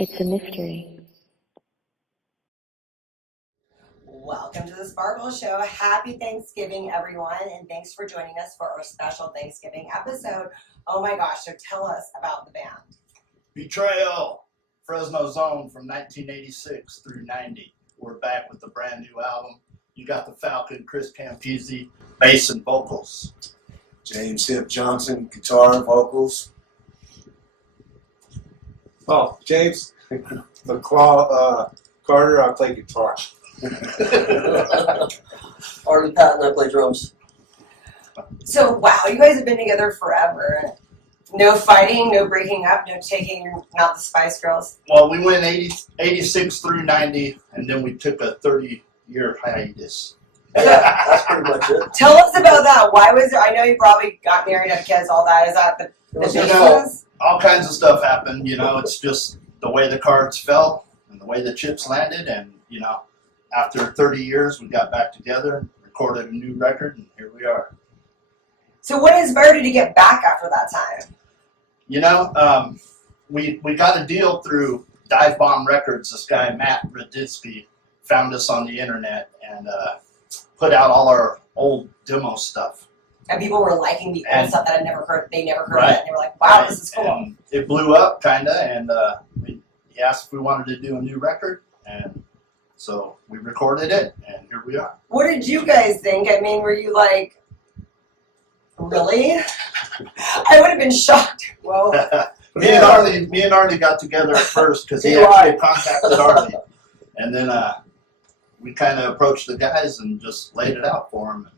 It's a mystery. Welcome to the Sparkle Show. Happy Thanksgiving, everyone, and thanks for joining us for our special Thanksgiving episode. Oh my gosh, so tell us about the band. Betrayal, Fresno Zone from 1986 through 90. We're back with a brand new album. You got the Falcon, Chris Campisi, bass and vocals. James Hip Johnson, guitar and vocals. Oh, James McClaw Carter, I play guitar. Artie Patton, I play drums. So, wow, you guys have been together forever. No fighting, no breaking up, no taking not the Spice Girls. Well, we went 86 through 90, and then we took a 30-year hiatus. Yeah, that's pretty much it. Tell us about that. Why was there? I know you probably got married, had kids, all that. Is that the business? All kinds of stuff happened. It's just the way the cards fell and the way the chips landed, and after 30 years, we got back together, recorded a new record, and here we are. So what inspired you to get back after that time? We got a deal through Dive Bomb Records. This guy, Matt Raditsky, found us on the internet and put out all our old demo stuff. And people were liking the old stuff that I'd never heard. They never heard Right. of it. And they were like, wow, Right. this is cool. And it blew up, kind of, and he asked if we wanted to do a new record, and so we recorded it, and here we are. What did you guys think? I mean, were you like, really? I would have been shocked. Well, me and Arlie got together at first because he You actually are. contacted Arlie, and then we kind of approached the guys and just laid it out for them.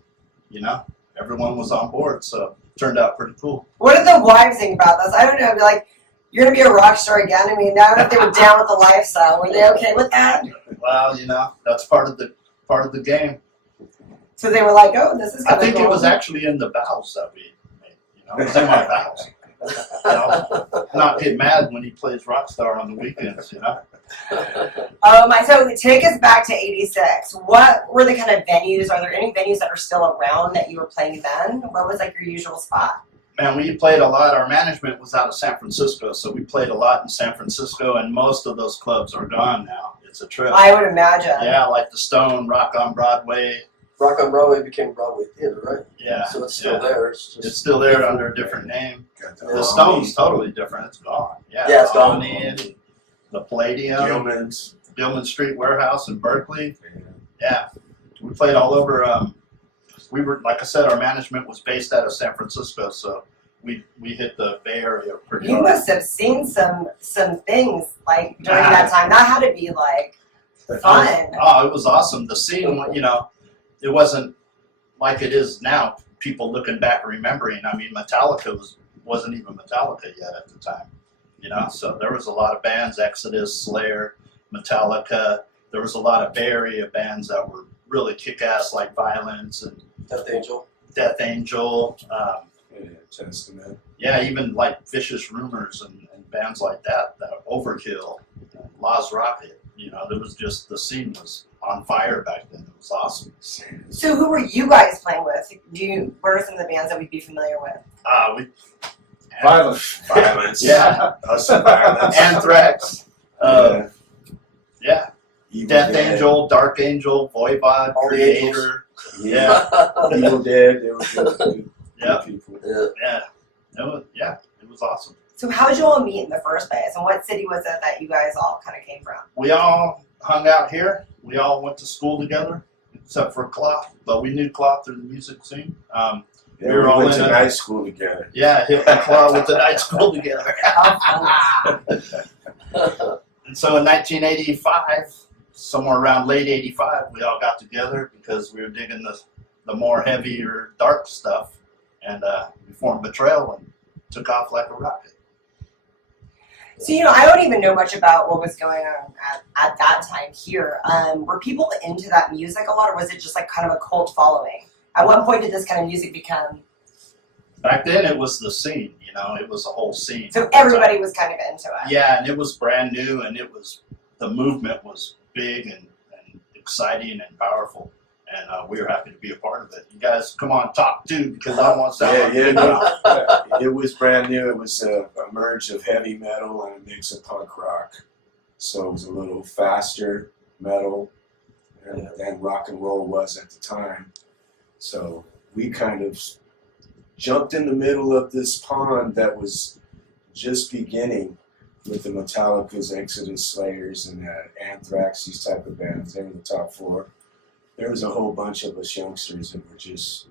Everyone was on board, so it turned out pretty cool. what did the wives think about this? I don't know. Be like, you're gonna be a rock star again. I mean, I don't know if they were down with the lifestyle. Were they okay with that? Well, that's part of the game. So they were like, oh, this is I kind of think cool. it was actually in the vows that we made. It was in my vows. Not get mad when he plays Rockstar on the weekends. So take us back to '86. What were the kind of venues? Are there any venues that are still around that you were playing then? What was like your usual spot? Man, we played a lot. Our management was out of San Francisco, so we played a lot in San Francisco, and most of those clubs are gone now. It's a trip. I would imagine. Yeah, like the Stone, Rock on Broadway. Rock on Broadway became Broadway Theater, right? Yeah. So it's still there. It's still there under a different name. Got The Stone's totally different. It's gone. Yeah, it's gone. Omni, the Palladium, Gilman's. Gilman Street Warehouse in Berkeley. Yeah, we played all over. We were, like I said, our management was based out of San Francisco, so we hit the Bay Area pretty You hard. must have seen some things like during that time. That had to be like fun. Oh, it was awesome. The scene, it wasn't like it is now. People looking back, remembering. I mean, Metallica wasn't even Metallica yet at the time. So there was a lot of bands: Exodus, Slayer, Metallica. There was a lot of Bay Area bands that were really kick-ass, like Violence and Death Angel. Death Angel. Testament. Yeah, even like Vicious Rumors and bands like that. Overkill, Lost Rocket. There was just, the scene was on fire back then. It was awesome. So who were you guys playing with? What are some of the bands that we'd be familiar with? We Violence. Yeah. Us and Violence. Anthrax. Yeah. Evil Death Dead. Angel, Dark Angel, Voivod, All the Creator. Yeah. Evil Dead. They were good Yeah. people. Yeah. It was awesome. So how did you all meet in the first place? And what city was it that you guys all kind of came from? We all hung out here. We all went to school together, except for Clough. But we knew Clough through the music scene. Yeah, We we were all went in to a- night school together. Yeah, Hip and Claw went to night school together. How And so in 1985, somewhere around late 85, we all got together because we were digging the more heavier, dark stuff. And we formed Betrayal and took off like a rocket. So, I don't even know much about what was going on at that time here. Were people into that music a lot, or was it just like kind of a cult following? At what point did this kind of music become? Back then, it was the scene, it was a whole scene. So everybody was kind of into it. Yeah, and it was brand new, and the movement was big and exciting and powerful. And we were happy to be a part of it. You guys, come on, talk too, because I want to sound Yeah, like no. It was brand new. It was a merge of heavy metal and a mix of punk rock. so it was a little faster metal than rock and roll was at the time. So we kind of jumped in the middle of this pond that was just beginning with the Metallicas, Exodus, Slayers, and Anthrax, these type of bands. They were the top four. There was a whole bunch of us youngsters that were just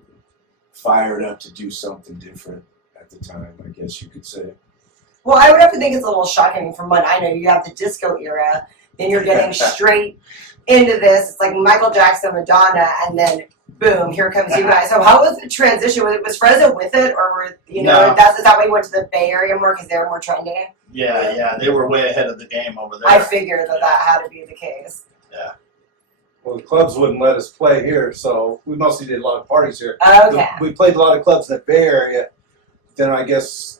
fired up to do something different at the time, I guess you could say. Well, I would have to think it's a little shocking from what I know. You have the disco era, then you're getting straight into this. It's like Michael Jackson, Madonna, and then boom, here comes you guys. So how was the transition? Was Fresno with it, or were No. is that why you went to the Bay Area more because they were more trendy? Yeah, they were way ahead of the game over there. I figured that had to be the case. Well, the clubs wouldn't let us play here, so we mostly did a lot of parties here. Okay. We played a lot of clubs in the Bay Area. Then I guess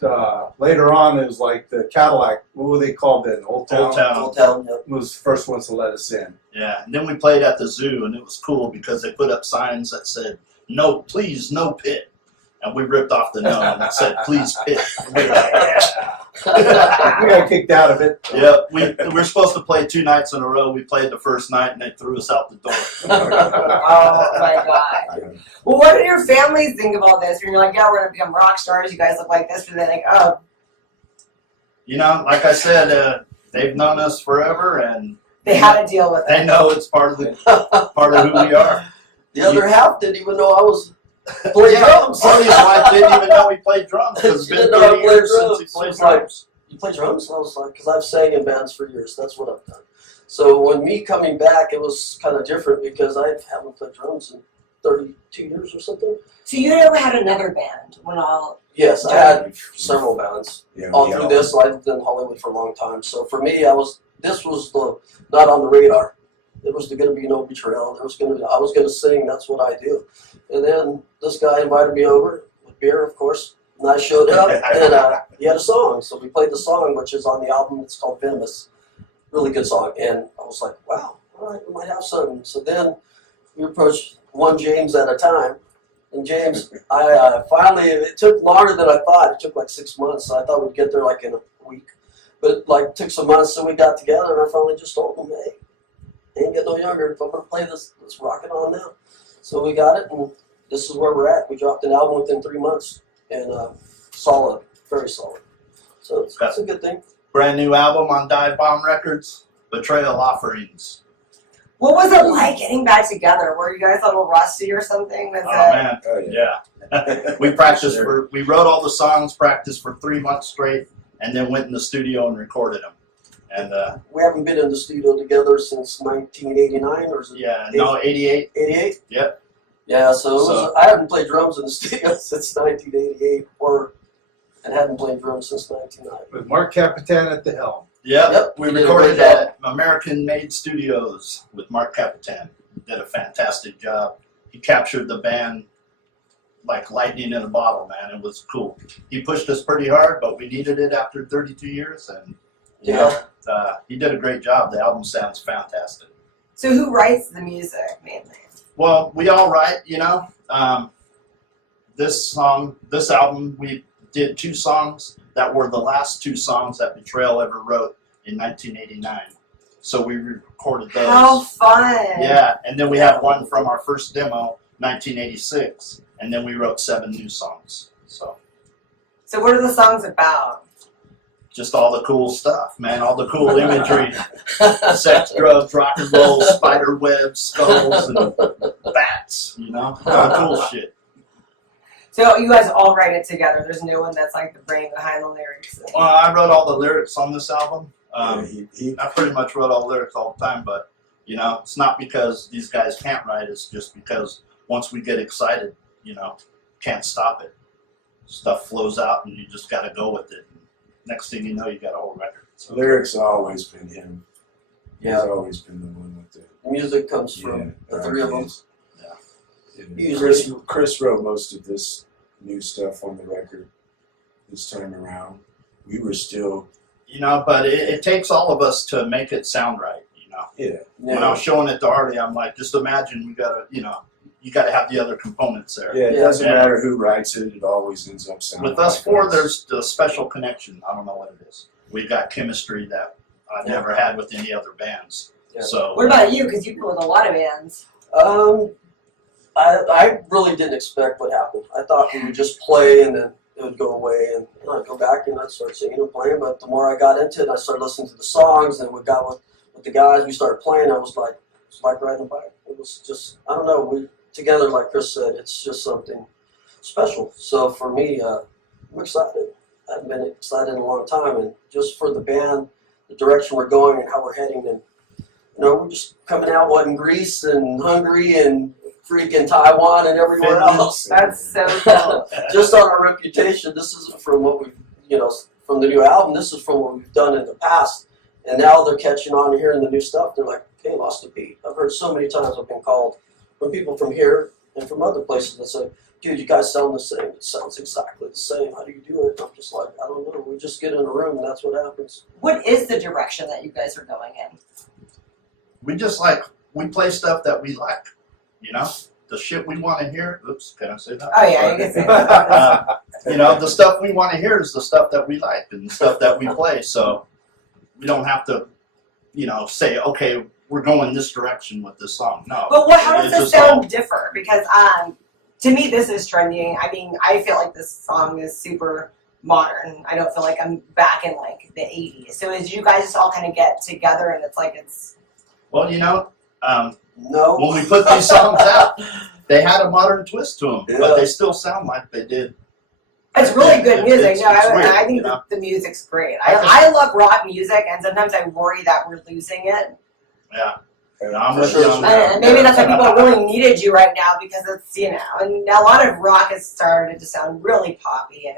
later on it was like the Cadillac. What were they called then? Old Town. Old Town. Old Town, yeah. Was the first ones to let us in. Yeah, and then we played at the zoo, and it was cool because they put up signs that said, "No, please, no pit." And we ripped off the no, and it said, "Please pit." We were like, yeah. We got kicked out of it. Yeah, we were supposed to play 2 nights in a row. We played the first night, and they threw us out the door. Oh my God. Well, what did your families think of all this? When you're like, yeah, we're gonna become rock stars. You guys look like this, but they're like, oh. You know, like I said, they've known us forever, and They had to deal with they it. know it's part of who we are. The other half didn't even know I was playing drums. Marty's wife didn't even know we played drums because it's She been didn't know I 30 played years since drums. he She played was like, drums. You play drums? And I was like, because I've sang in bands for years. That's what I've done. So when me coming back, it was kind of different because I haven't played drums in 32 years or something. So you never had another band when all. Yes, I had several bands. Yeah, All we through this, I lived in Hollywood for a long time. So for me, this was not on the radar. There was going to be no betrayal. I was going to sing. That's what I do. And then this guy invited me over with beer, of course. And I showed up, and he had a song. So we played the song, which is on the album. It's called Venomous. Really good song. And I was like, wow, all right, we might have something. So then we approached one James at a time. And James, I finally, it took longer than I thought. It took like 6 months. So I thought we'd get there like in a week. But it took some months, so we got together, and I finally just told him, hey, ain't get no younger. If I'm going to play this, let's rock it on now. So we got it, and this is where we're at. We dropped an album within 3 months, and solid, very solid. So it's a good thing. Brand new album on Dive Bomb Records, Betrayal Offerings. What was it like getting back together? Were you guys a little rusty or something? Was Oh it? man, Oh, yeah. We practiced Sure. we wrote all the songs, practiced for 3 months straight, and then went in the studio and recorded them. And We haven't been in the studio together since 1989, or is it yeah, no, 88. 88? Yep. Yeah, so I haven't played drums in the studio since 1988, and hadn't played drums since 1990. With Mark Capitan at the helm. Yep, we he did a recorded great job. at American Made Studios with Mark Capitan. He did a fantastic job. He captured the band like lightning in a bottle, man. It was cool. He pushed us pretty hard, but we needed it after 32 years, and you know, he did a great job. The album sounds fantastic. So who writes the music mainly? Well, we all write, you know. This album, we did 2 songs that were the last 2 songs that Betrayal ever wrote in 1989. So we recorded those. How fun! Yeah, and then we have one from our first demo, 1986, and then we wrote 7 new songs. So So what are the songs about? just all the cool stuff, man, all the cool imagery, sex, drugs, rock and roll, spider webs, skulls, and bats, you know, all the cool shit. So you guys all write it together. There's no one that's like the brain behind the lyrics. Well, I wrote all the lyrics on this album. he I pretty much wrote all the lyrics all the time, but you know, it's not because these guys can't write. It's just because once we get excited, you know, can't stop it. Stuff flows out, and you just got to go with it. Next thing you know, you got a whole record. So lyrics have always been him. Yeah. He's always been the one with the Music comes from the 3 of them. Yeah. Chris wrote most of this new stuff on the record this time around. We were still, you know, but it takes all of us to make it sound right. You know, yeah. when I was showing it to Artie, I'm like, just imagine we gotta, you know, you got to have the other components there. Yeah, it Yeah. doesn't matter who writes it, it always ends up sounding With us like 4, us. there's a special connection. I don't know what it is. We've got chemistry that I've never had with any other bands. Yeah. So What about you? Because you've been with a lot of bands. I really didn't expect what happened. I thought we would just play and then it would go away, and I'd go back and I'd start singing and playing. But the more I got into it, I started listening to the songs, and we got with the guys. We started playing. I was like, it's like riding a bike. It was just, I don't know. We together, like Chris said, it's just something special. So for me, I'm excited. I've been excited in a long time, and just for the band, the direction we're going and how we're heading, and we're just coming out in Greece and Hungary and freaking Taiwan and everywhere Finland. else. That's so cool. Just on our reputation, this isn't from what we've, from the new album. This is from what we've done in the past, and now they're catching on and hearing the new stuff. They're like, "Hey, lost a beat." I've heard so many times I've been called from people from here and from other places that say, "Dude, you guys sound the same. It sounds exactly the same. How do you do it?" And I'm just like, I don't know. We just get in a room and that's what happens. What is the direction that you guys are going in? We play stuff that we like, the shit we want to hear. Oops, can I say that? Oh yeah, you can say that. The stuff we want to hear is the stuff that we like and the stuff that we play. So we don't have to, say, okay, we're going this direction with this song. No. But how does It's this just all- sound differ? Because to me, this is trending. I mean, I feel like this song is super modern. I don't feel like I'm back in like the 80s. So as you guys all kind of get together and it's Well, No. when we put these songs out, they had a modern twist to them, Yeah. but they still sound like they did. it's really good music. It's No, I weird, think you know? the music's great. I just- I love rock music, and sometimes I worry that we're losing it. Yeah. I'm For with sure. you on that. And maybe that's why people really needed you right now, because it's, and a lot of rock has started to sound really poppy, and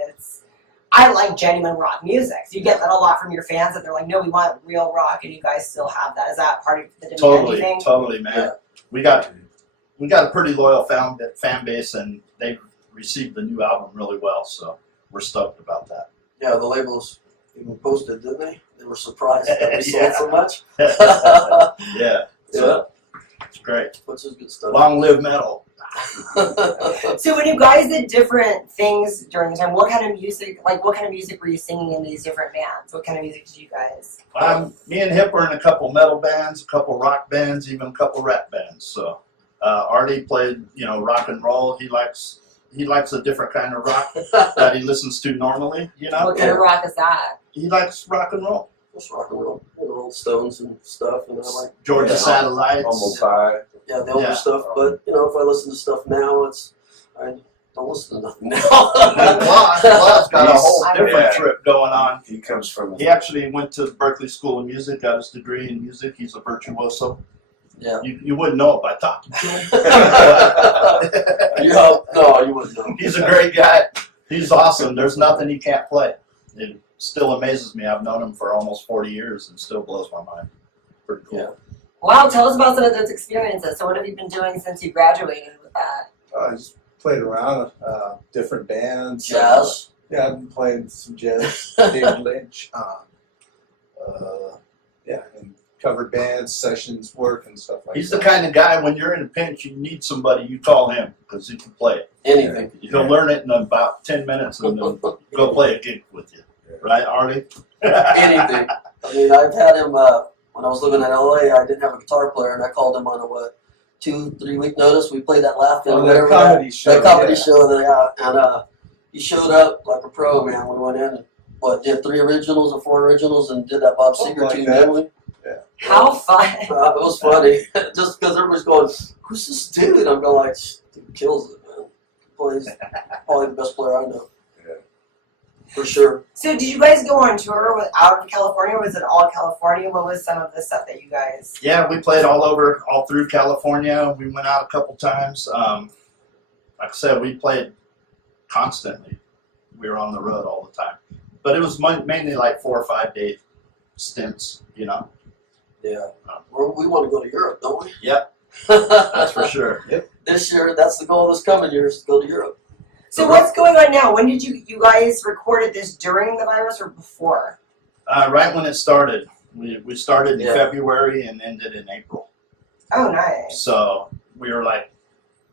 I like genuine rock music. So you get that a lot from your fans, that they're like, no, we want real rock, and you guys still have that. Is that part of the demand, you think? Totally, man. Yeah. We got a pretty loyal fan base, and they received the new album really well. So we're stoked about that. Yeah, the labels even posted, didn't they? They were surprised that we sold Yeah. so much. Yeah, so it's great. Which is good stuff. Long live metal. So when you guys did different things during the time, what kind of music were you singing in these different bands? What kind of music did you guys? Me and Hip are in a couple metal bands, a couple rock bands, even a couple rap bands. So Artie played, rock and roll. He likes a different kind of rock that he listens to normally. What kind of rock is that? He likes rock and roll. Just rock and roll, old Stones and stuff, and I like Georgia Yeah. Satellites. Almost high. the older Yeah. stuff. But if I listen to stuff now, I don't listen to nothing now. Claw's got a whole different Yeah. trip going on. He comes from. He actually went to Berklee School of Music, got his degree in music. He's a virtuoso. Yeah. You wouldn't know it by talking to him. No, you wouldn't know. He's a great guy. He's awesome. There's nothing he can't play. It still amazes me. I've known him for almost 40 years and still blows my mind. Pretty cool. Yeah. Wow, tell us about some of those experiences. So what have you been doing since you graduated with that? I just played around different bands. Jazz. Yeah, I've been playing some jazz. David Lynch. And covered bands, sessions, work, and stuff like He's that. the kind of guy, when you're in a pinch, you need somebody, you call him because he can play it. Anything. He'll learn it in about 10 minutes and then go play a gig with you. Right, Artie? Anything. I mean, I've had him, when I was living in LA, I didn't have a guitar player, and I called him on a, 2-3 week notice. We played that Laughing, Oh, whatever. that comedy show. That comedy yeah. show, and he showed up like a pro, man. We went in and, did 3 originals or 4 originals and did that Bob Something Seger like tune, that. didn't we? How fun! It was funny, just because everybody's going, "Who's this dude?" I'm going like, "Dude kills it, man. Plays probably the best player I know, Yeah. for sure." So did you guys go on tour out of California, or was it all California? What was some of the stuff that you guys... Yeah, we played all through California. We went out a couple times. Like I said, we played constantly. We were on the road all the time. But it was mainly like 4 or 5 day stints, Yeah, we want to go to Europe, don't we? Yep, that's for sure. This year, that's the goal. This coming year is to go to Europe. So what's going on now? When did you guys recorded this, during the virus or before? Right when it started. We started in Yeah. February and ended in April. Oh, nice. So we were like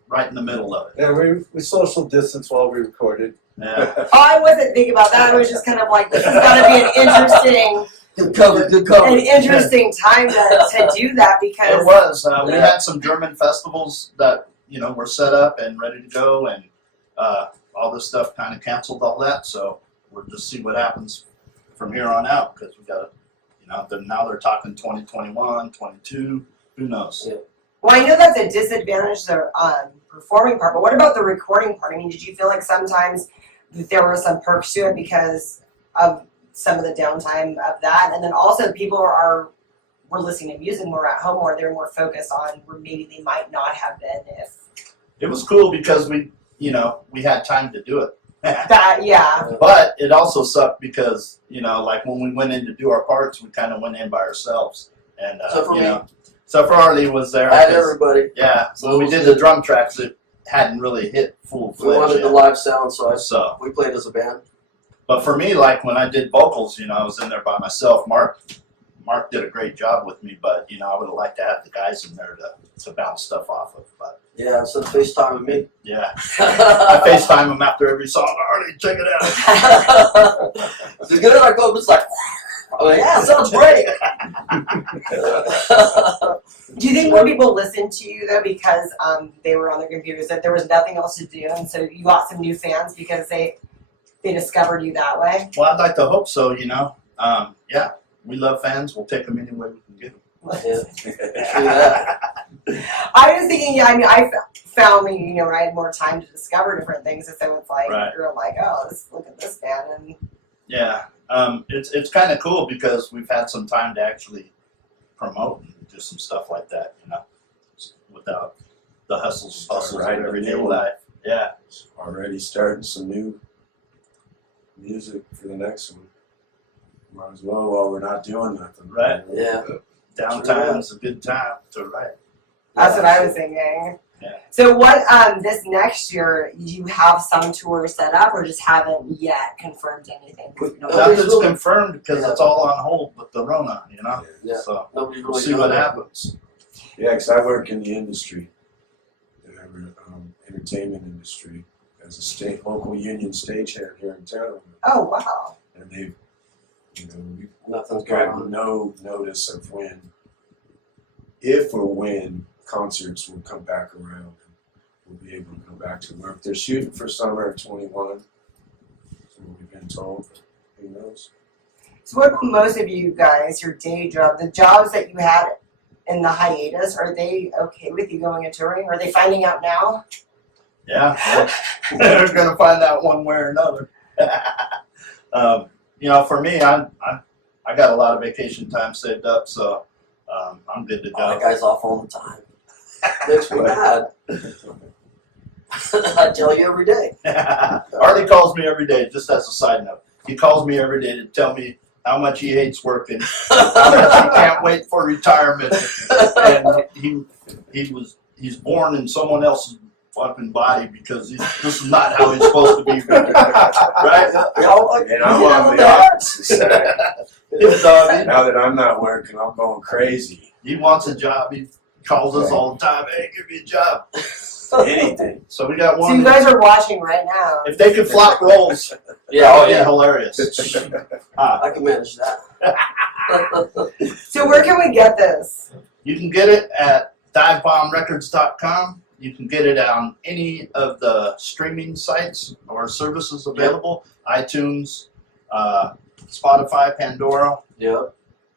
right in the middle of it. Yeah, we social distance while we recorded. Yeah. Oh, I wasn't thinking about that. I was just kind of like, this is going to be an interesting Good cover, good cover. an interesting time to do that because It was. We Yeah. had some German festivals that were set up and ready to go, and all this stuff kind of canceled all that. So we'll just see what happens from here on out because we got now they're talking 2021, 22. Who knows? Yeah. Well, I know that's a disadvantage, the performing part, but what about the recording part? I mean, did you feel like sometimes there were some perks to it because of some of the downtime of that? And then also people were listening to music more at home or they're more focused on where maybe they might not have been if It was cool because we had time to do it. that, yeah. But it also sucked because, like when we went in to do our parts, we kind of went in by ourselves. And, So for me- so for Arlie was there. I had 'cause- everybody. Yeah, So when it we was did good. the drum tracks, it hadn't really hit full We fledged wanted the yet. live sound, so So, we played as a band. but for me, like when I did vocals, I was in there by myself. Mark did a great job with me, but I would have liked to have the guys in there to bounce stuff off of. But Yeah, instead of FaceTiming me. yeah, I FaceTime him after every song. Arlie, check it out. Is it good? I go up, it's like, I'm like, yeah, it sounds great. Do you think more people listened to you though because they were on their computers, that there was nothing else to do, and so you got some new fans because they discovered you that way? Well, I'd like to hope so. Yeah, we love fans. We'll take them any way we can get them. Yeah. I was thinking, yeah, I mean, I found when I had more time to discover different things, and so it's like Right. you're like, oh, look at this band, and Yeah, it's kind of cool because we've had some time to actually promote and do some stuff like that, without the hustles and bustles of Right, everyday new. life. Yeah, Already starting some new music for the next one. Might as well while we're not doing nothing. Right. Yeah. downtime's a good time to write. that's what I was thinking. Yeah. So what this next year, you have some tours set up, or just haven't yet confirmed anything? We- No. Nobody's Nothing's really- confirmed because Yeah. it's all on hold with the Rona, Yeah. So Nobody's we'll really see what doing it. happens. Yeah, because I work in the industry, the entertainment industry, as a local union stagehand here in town. Oh wow. And they've, we've Nothing's going got on. no notice of if or when concerts will come back around and we'll be able to go back to work. They're shooting for summer of 21, so we've been told, but who knows? So what about most of you guys, your day job, the jobs that you had in the hiatus, are they okay with you going and touring? Are they finding out now? Yeah, well, they're gonna find out one way or another. For me, I got a lot of vacation time saved up, so I'm good to Oh, that go. guy's off all the time. Makes me mad. I tell you every day. Artie calls me every day, just as a side note. He calls me every day to tell me how much he hates working, how much he can't wait for retirement, and he's born in someone else's fucking body because this is not how he's supposed to be, right? And I'm on the opposite side. His dog, Now that I'm not working, I'm going crazy. he wants a job. He calls us all the time. Hey, give me a job. Anything. So we got So one. you guys are watching right now. If they could flop rolls, Yeah, that oh would be yeah. hilarious. I can manage that. So where can we get this? You can get it at divebombrecords.com. You can get it on any of the streaming sites or services available. iTunes, Spotify, Pandora. Yeah.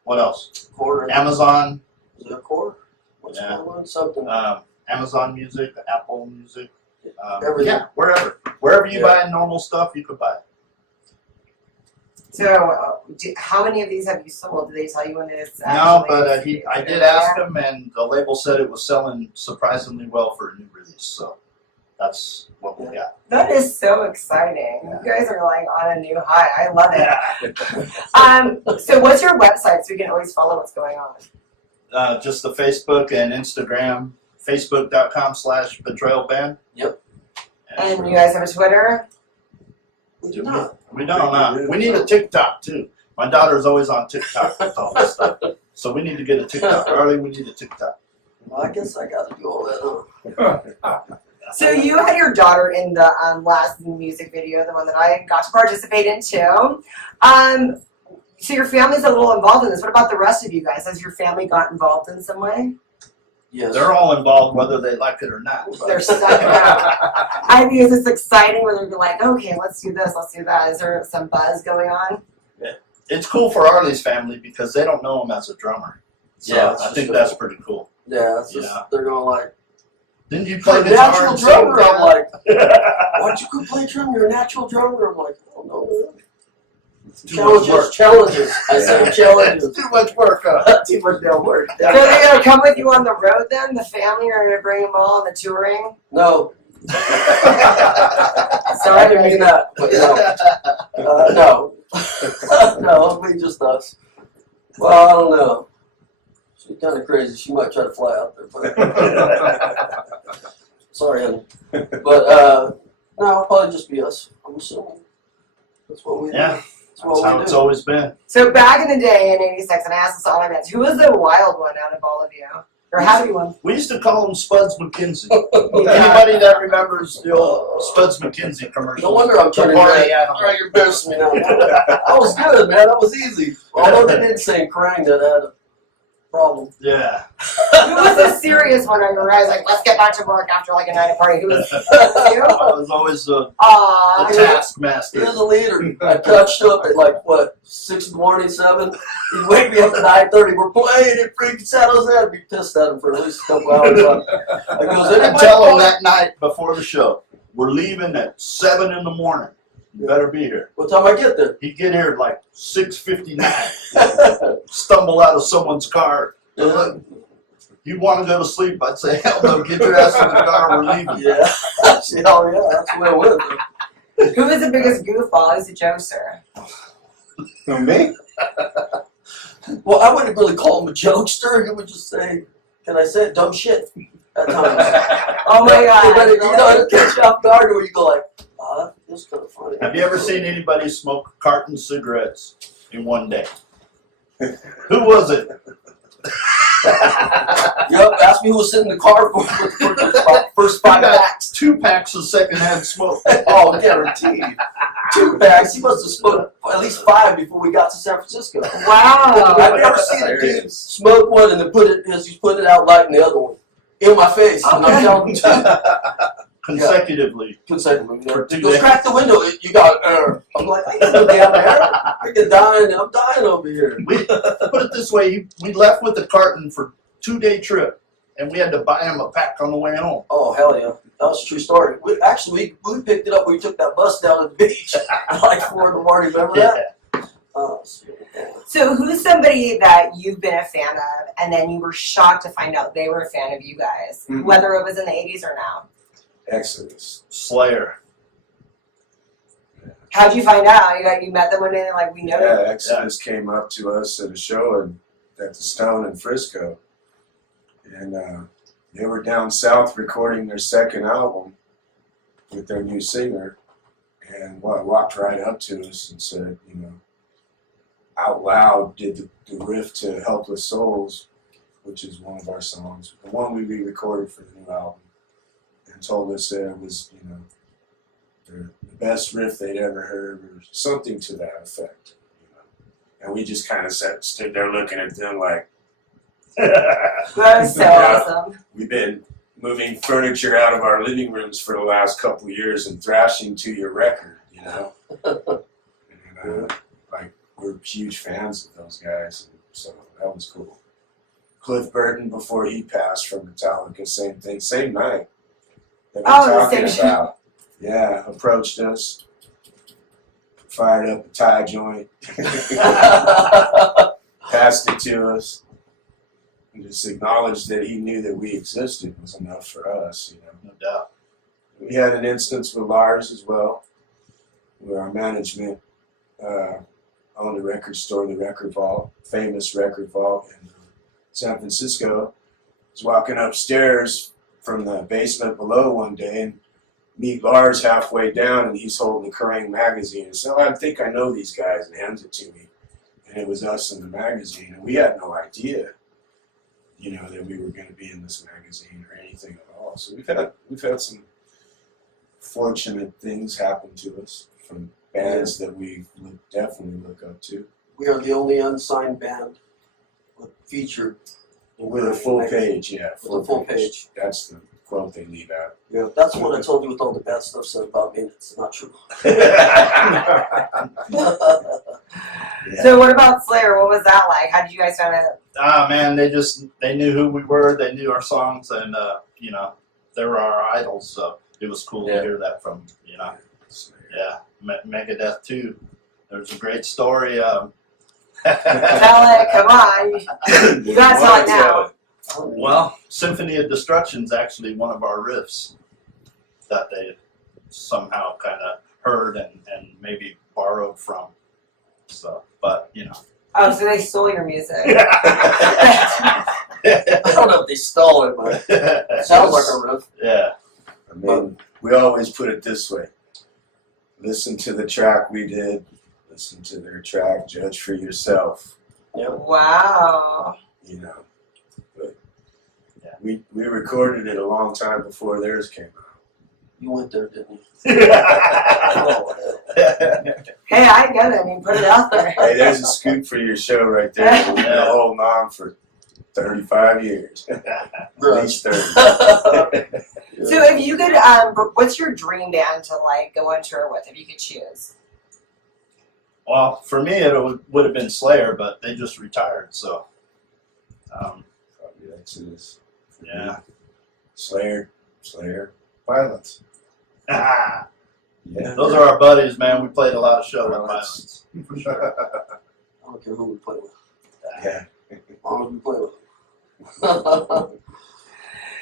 What else? Quarter. Amazon, Is it a quarter? What's Yeah. going on? Something. Amazon Music, Apple Music. Everything. Yeah, wherever you Yeah. buy normal stuff, you could buy it. So how many of these have you sold? Do they tell you when it's No, actually? but I did ask him, and the label said it was selling surprisingly well for a new release. So that's what we got. That is so exciting. You guys are like on a new high. I love it. Yeah. So what's your website so we can always follow what's going on? Just the Facebook and Instagram, facebook.com/betrayalband. Yep. And you guys have a Twitter? We do not. We don't. We need a TikTok too. My daughter's always on TikTok with all this stuff. So we need to get a TikTok. Early, we need a TikTok. Well, I guess I got to do all that, huh? So you had your daughter in the last music video, the one that I got to participate in too. So your family's a little involved in this. What about the rest of you guys? Has your family got involved in some way? Yes. They're all involved whether they like it or not. but- They're stuck out. I mean, is this exciting where they're like, okay, let's do this, let's do that? Is there some buzz going on? It's cool for Arlie's family because they don't know him as a drummer. So Yeah, it's I just think a- that's pretty cool. Yeah, it's just Yeah. they're going like, Didn't you play you're a guitar natural and sing? drummer. I'm like, why'd you go play drum? You're a natural drummer. I'm like, oh no. Too much work. Challenges. I said challenges. Too much work, huh? Too much damn work. So they're gonna come with you on the road then? The family are gonna bring them all on the touring? No, Sorry, I didn't mean that. But no. No. No, we just us. Well, I don't know. She's kind of crazy. She might try to fly out there. But sorry, honey. But no, it'll probably just be us. I'm assuming. That's what we do. Yeah, That's that's what how we it's do. always been. So back in the day in '86, and I asked this to all my bands, who was the wild one out of all of you? Or had to be one? We used to call him Spuds McKenzie. Anybody that remembers the old Spuds McKenzie commercial? No wonder I'm The turning party red. animal. All right, you're embarrassing me now. That was good, man. That was easy. Although they did say Krang that had a problem. Yeah. Who was the serious one on your guys? Like, let's get back to work after like a night of party. Who was you? I was always the Aw, Yeah. taskmaster. He was a leader. I touched up at like what 6 in the morning, 7. He'd wake me up at 9:30. We're playing at freaking San Jose. I'd be pissed at him for at least a couple hours. I goes, And anybody tell him want- that night before the show, we're leaving at 7 in the morning. You better be here. What time I get there? He'd get here at like 6:59. Stumble out of someone's car. Yeah. You want to go to sleep? I'd say, hell no, get your ass in the car, we're leaving. Yeah. Oh yeah, that's the way it went. who was the biggest goofball? Who's the jokester? Who, me? Well, I wouldn't really call him a jokester. He would just say, "Can I say it? Dumb shit?" At times. Oh my god. But, you know, it'll catch you off guard where you go like, "Oh, that's kind of funny." Have you ever seen anybody smoke a carton of cigarettes in one day? Who was it? Yep. Ask me who was sitting in the car for the first I 5 got packs. 2 packs of secondhand smoke. Oh, guaranteed. 2 packs. He must have smoked at least 5 before we got to San Francisco. Wow. I've never seen a dude smoke one and then put it as he's putting it out lighting the other one in my face. And I'm telling him to Consecutively. consecutively. You know. For 2 He goes, days. crack the window. You got air. I'm like, I ain't no damn air. I'm dying over here. We put it this way: we left with the carton for 2-day trip, and we had to buy him a pack on the way home. Oh hell yeah, that was a true story. We picked it up. We took that bus down to the beach like 4 in the morning. Remember that? So who's somebody that you've been a fan of and then you were shocked to find out they were a fan of you guys? Mhm. Whether it was in the 80s or now. Exodus. Slayer. How'd you find out? You met them one day and they're like, we know you. Yeah, Exodus came up to us at a show at the Stone in Frisco, and they were down south recording their second album with their new singer, and walked right up to us and said, you know, out loud, did the riff to "Helpless Souls," which is one of our songs, the one we re-recorded for the new album, and told us that it was, you know, the best riff they'd ever heard, or something to that effect. You know? And we just kind of stood there looking at them like, That was so Yeah. awesome. we've been moving furniture out of our living rooms for the last couple of years and thrashing to your record, you know? And, like, we're huge fans of those guys, and so that was cool. Cliff Burton, before he passed from Metallica, same thing, same night that we're Oh, the talking same about. Yeah, approached us, fired up a tie joint, passed it to us, and just acknowledged that he knew that we existed was enough for us, you know. No doubt. We had an instance with Lars as well, where our management owned a record store, the Record Vault, famous Record Vault in San Francisco. I was walking upstairs from the basement below one day and meet Lars halfway down, and he's holding the Kerrang magazine. And so I think I know these guys, and hands it to me. And it was us in the magazine, and we had no idea, you know, that we were going to be in this magazine or anything at all. So we've had some fortunate things happen to us from bands that we would definitely look up to. We are the only unsigned band featured With a full page, yeah. With a full page. That's the quote they leave out. Yeah, that's what I told you with all the bad stuff said about me. It's not true. Yeah. So what about Slayer? What was that like? How did you guys find out? Ah man, they knew who we were, they knew our songs, and you know, they were our idols. So it was cool to hear that from, you know. Yeah, Megadeth too. There's a great story. Tell it, come on. You gotta tell it now. Well, Symphony of Destruction's actually one of our riffs that they somehow kind of heard and maybe borrowed from. So, but you know. Oh, so they stole your music. I don't know if they stole it, but it sounds like a riff. Yeah. I mean, we always put it this way. Listen to the track we did. Listen to their track. Judge for yourself. Wow. You know. But we recorded it a long time before theirs came out. You went there, didn't you? Hey, I get it. I mean, put it out there. Hey, there's a scoop for your show right there. We've been holding on for 35 years. At least 30. So if you could, what's your dream band to like go on tour with if you could choose? Well, for me, it would have been Slayer, but they just retired, so. Probably that's it. Yeah. Slayer. Violence. Ah, Yeah. those are our buddies, man. We played a lot of shows with Violence. For sure. I don't care who we play with. Yeah. As long as we play with them.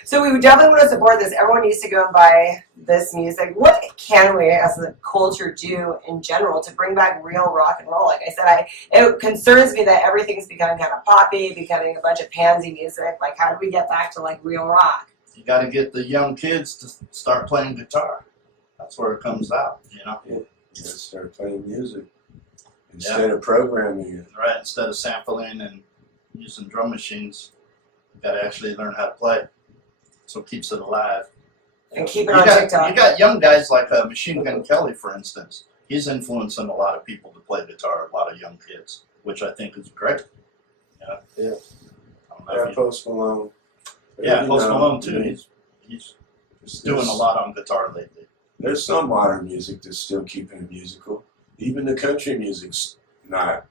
So we would definitely want to support this. Everyone needs to go and buy this music. What can we, as a culture, do in general to bring back real rock and roll? Like I said, it concerns me that everything's becoming kind of poppy, becoming a bunch of pansy music. Like, how do we get back to like real rock? You got to get the young kids to start playing guitar. That's where it comes out, you know. You gotta start playing music instead of programming it. Right, instead of sampling and using drum machines, you got to actually learn how to play. So it keeps it alive. And keep it on TikTok. You got young guys like Machine Gun Kelly, for instance. He's influencing a lot of people to play guitar, a lot of young kids, which I think is great. Yeah. Yeah. I don't know Yeah, if Post Malone. yeah, You Post know, Malone too. I mean, He's there's- doing a lot on guitar lately. There's some modern music that's still keeping it musical. Even the country music's not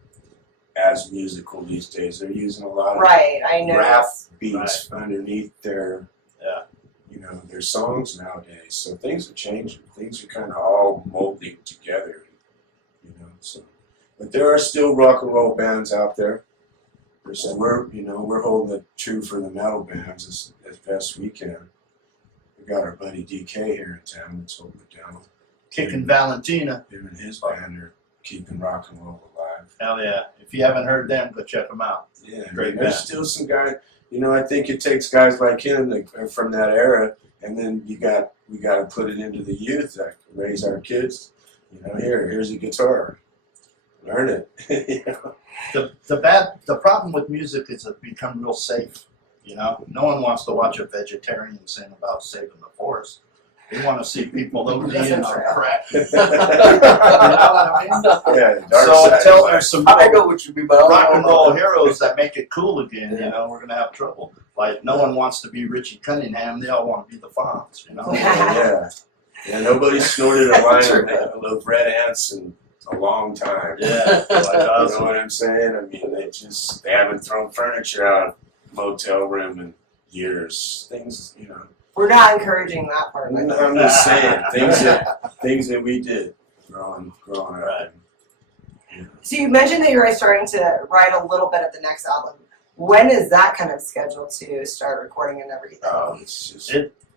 as musical these days. They're using a lot of Right, I know. rap beats underneath their, Yeah. you know, their songs nowadays. So things are changing. Things are kind of all molding together, you know. So, but there are still rock and roll bands out there. So we're holding it true for the metal bands as best we can. We got our buddy DK here in town that's holding it down. Kicking Valentina. Him and his band are keeping rock and roll alive. Hell yeah. If you haven't heard them, go check them out. Yeah, I Great mean, there's band. still some guys. You know, I think it takes guys like him that are from that era, and then we got to put it into the youth, like raise our kids. You know, here's a guitar, learn it. You know? The problem with music is it's become real safe. You know, no one wants to watch a vegetarian sing about saving the forest. They want to see people ODing on crack. You know what I mean? Yeah, dark So side until of there's some I know what you mean, but I rock don't and know roll about heroes that make it cool again, you know, we're gonna have trouble. Like no one wants to be Richie Cunningham; they all want to be the Fonz, you know. yeah, nobody snorted a line of red ants in a long time. Yeah, like You us. know what I'm saying? I mean, they haven't thrown furniture out of motel room in years. Things, you know. We're not encouraging that part. I'm just saying things that we did growing up. Right. So you mentioned that you were starting to write a little bit of the next album. When is that kind of scheduled to start recording and everything? It's just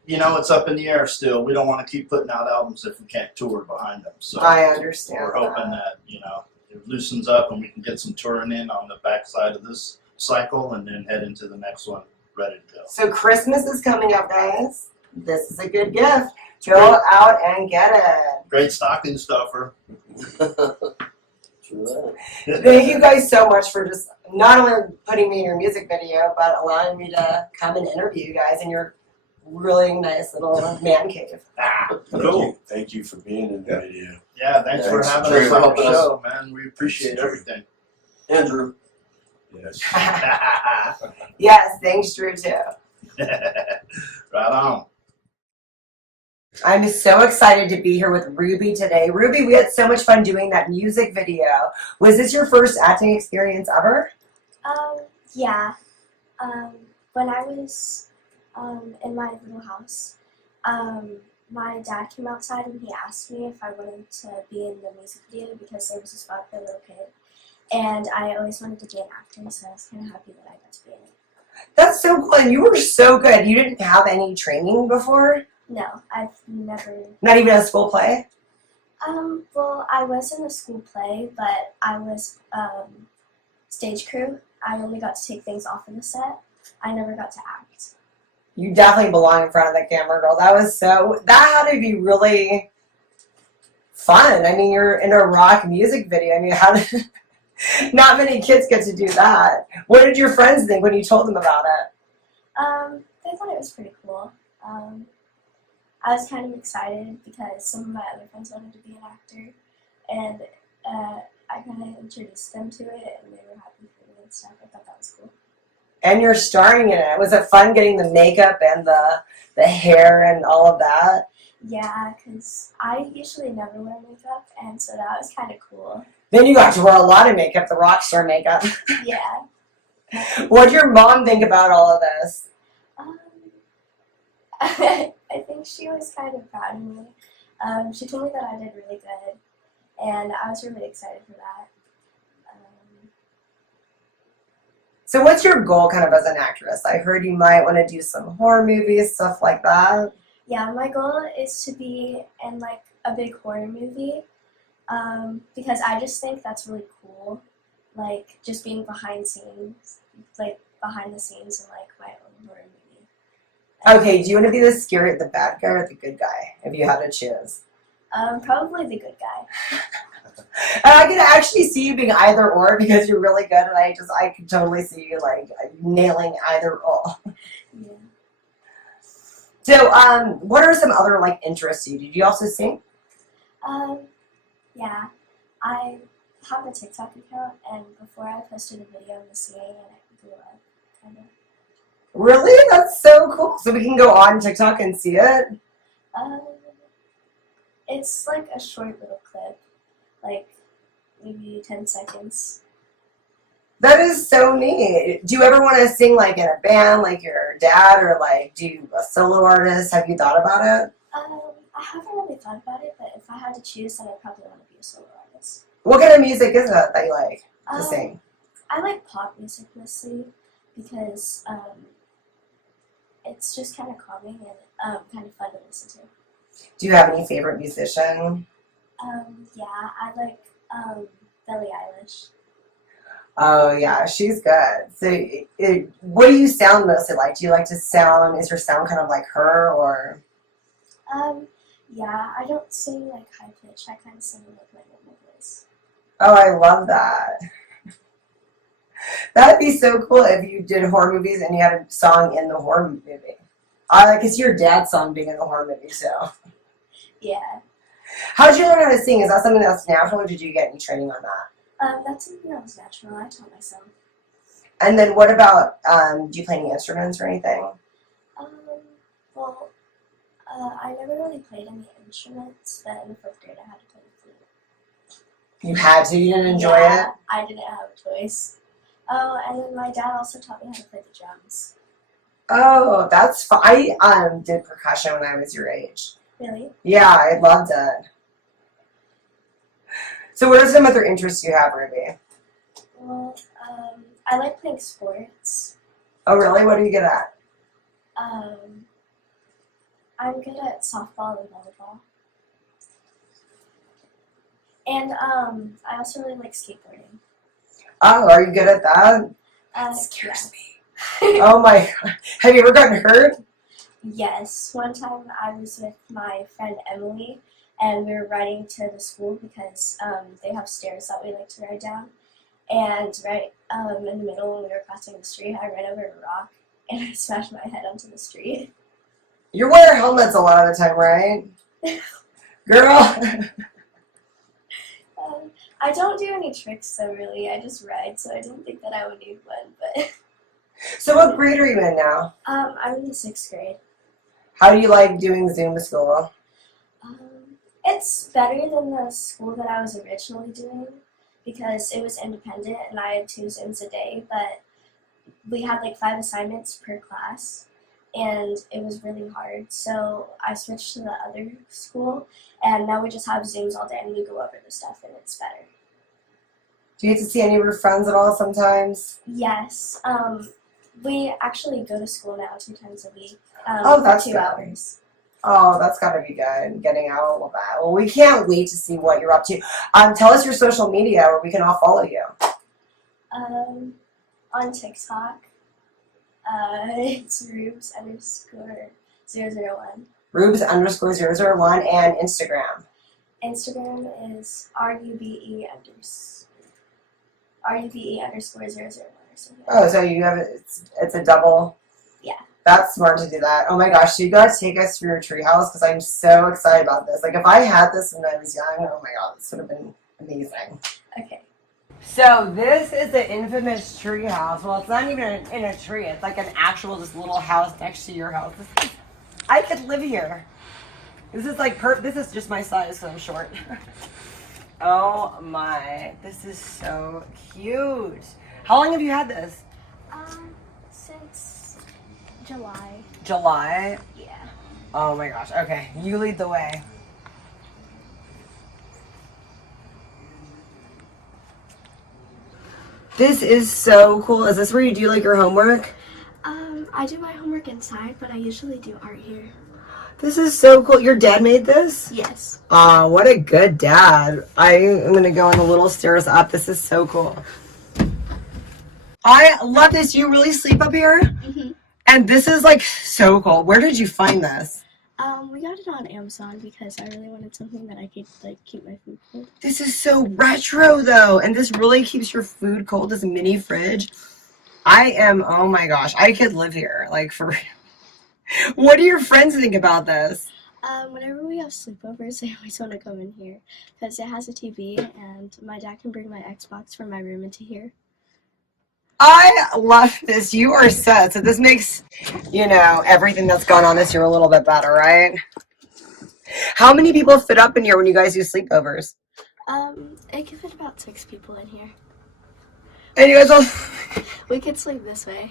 You know, it's up in the air still. We don't want to keep putting out albums if we can't tour behind them. So I understand. we're hoping that, you know, it loosens up and we can get some touring in on the backside of this cycle and then head into the next one ready to go. So Christmas is coming up, guys. This is a good gift. Go out and get it. Great stocking stuffer. True Thank you guys so much for just not only putting me in your music video, but allowing me to come and interview you guys in your really nice little man cave. Cool. Thank you for being in the video. Yeah, thanks for Thanks having for us on the helping us. show, man. We appreciate everything. Andrew. Yes. Yes, thanks, Drew, too. Right on. I'm so excited to be here with Ruby today. Ruby, we had so much fun doing that music video. Was this your first acting experience ever? Yeah. When I was in my little house, my dad came outside and he asked me if I wanted to be in the music video because there was a spot for a little kid. And I always wanted to be an actor, so I was kind of happy that I got to be in it. That's so cool, and you were so good. You didn't have any training before? No, I've never. Not even a school play? Well, I was in a school play, but I was stage crew. I only got to take things off of the set. I never got to act. You definitely belong in front of the camera, girl. That had to be really fun. I mean, you're in a rock music video. I mean, not many kids get to do that. What did your friends think when you told them about it? They thought it was pretty cool. I was kind of excited because some of my other friends wanted to be an actor, and I kind of introduced them to it, and they were happy for me and stuff. I thought that was cool. And you're starring in it. Was it fun getting the makeup and the hair and all of that? Yeah, because I usually never wear makeup, and so that was kind of cool. Then you got to wear a lot of makeup, the rock star makeup. Yeah. What'd your mom think about all of this? I think she was kind of proud of me. She told me that I did really good, and I was really excited for that. So what's your goal kind of as an actress? I heard you might want to do some horror movies, stuff like that. Yeah, my goal is to be in like a big horror movie, because I just think that's really cool. Like just being behind the scenes in like my own horror movie. Okay, do you want to be the bad guy or the good guy, if you had to choose? Probably the good guy. And I can actually see you being either or because you're really good, and I can totally see you like nailing either role. Yeah. So, what are some other like interests you? Did you also sing? Yeah, I have a TikTok account, and before I posted a video of me singing, and it blew up, kind of. Really? That's so cool. So we can go on TikTok and see it? It's like a short little clip, like maybe 10 seconds. That is so neat. Do you ever want to sing like in a band, like your dad, or like do a solo artist? Have you thought about it? I haven't really thought about it, but if I had to choose, then I'd probably want to be a solo artist. What kind of music is it that you like to sing? I like pop music mostly because it's just kind of calming and kind of fun to listen to. Do you have any favorite musician? Yeah, I like Billie Eilish. Oh yeah, she's good. So, what do you sound mostly like? Do you like to sound? Is your sound kind of like her, or? Yeah, I don't sing like high pitch. I kind of sing like my normal voice. Oh, I love that. That'd be so cool if you did horror movies and you had a song in the horror movie. I could see your dad's song being in the horror movie, so. Yeah. How did you learn how to sing? Is that something that's natural, or did you get any training on that? That's something that was natural. I taught myself. And then what about, do you play any instruments or anything? Well, I never really played any instruments, but in the 4th grade I had to play the flute. You had to, you didn't enjoy Yeah, it? I didn't have a choice. Oh, and then my dad also taught me how to play the drums. Oh, that's fun. I did percussion when I was your age. Really? Yeah, I loved it. So what are some other interests you have, Ruby? Well, I like playing sports. Oh, really? What are you good at? I'm good at softball and volleyball. And I also really like skateboarding. Oh, are you good at that? That scares me. Oh my God. Have you ever gotten hurt? Yes. One time I was with my friend Emily, and we were riding to the school because they have stairs that we like to ride down. And right in the middle when we were crossing the street, I ran over a rock and I smashed my head onto the street. You wear helmets a lot of the time, right? Girl. I don't do any tricks though, really. I just ride, so I didn't think that I would need one. But So what grade are you in now? I'm in the 6th grade. How do you like doing Zoom school? It's better than the school that I was originally doing because it was independent and I had 2 Zooms a day, but we had like 5 assignments per class and it was really hard. So I switched to the other school and now we just have Zooms all day and we go over the stuff and it's better. Do you get to see any of your friends at all sometimes? Yes. We actually go to school now 2 times a week Oh, that's for 2 good. hours. Oh, that's gotta be good, getting out a little bit. Well, we can't wait to see what you're up to. Tell us your social media where we can all follow you. On TikTok, it's Rubes_001. Rubes_001 and Instagram. Instagram is RUBE_001 or something. Oh, so you have it's a double. Yeah. That's smart to do that. Oh my gosh, you gotta take us through your treehouse because I'm so excited about this. Like if I had this when I was young, oh my god, this would have been amazing. Okay. So this is the infamous tree house. Well, it's not even in a tree. It's like an actual just little house next to your house. I could live here. This is like this is just my size, so I'm short. Oh my, this is so cute. How long have you had this? Since July. July? Yeah. Oh my gosh. Okay, you lead the way. This is so cool. Is this where you do like your homework? I do my homework inside, but I usually do art here. This is so cool. Your dad made this? Yes. Aw, what a good dad. I am gonna go on the little stairs up. This is so cool. I love this. You really sleep up here? Mm-hmm. And this is like so cool. Where did you find this? We got it on Amazon because I really wanted something that I could like keep my food cold. This is so retro though. And this really keeps your food cold, this mini fridge. Oh my gosh, I could live here. Like for real. What do your friends think about this? Whenever we have sleepovers, they always want to come in here because it has a TV and my dad can bring my Xbox from my room into here. I love this. You are set. So this makes, everything that's gone on this year a little bit better, right? How many people fit up in here when you guys do sleepovers? It can fit about 6 people in here. And you guys all, We could sleep this way.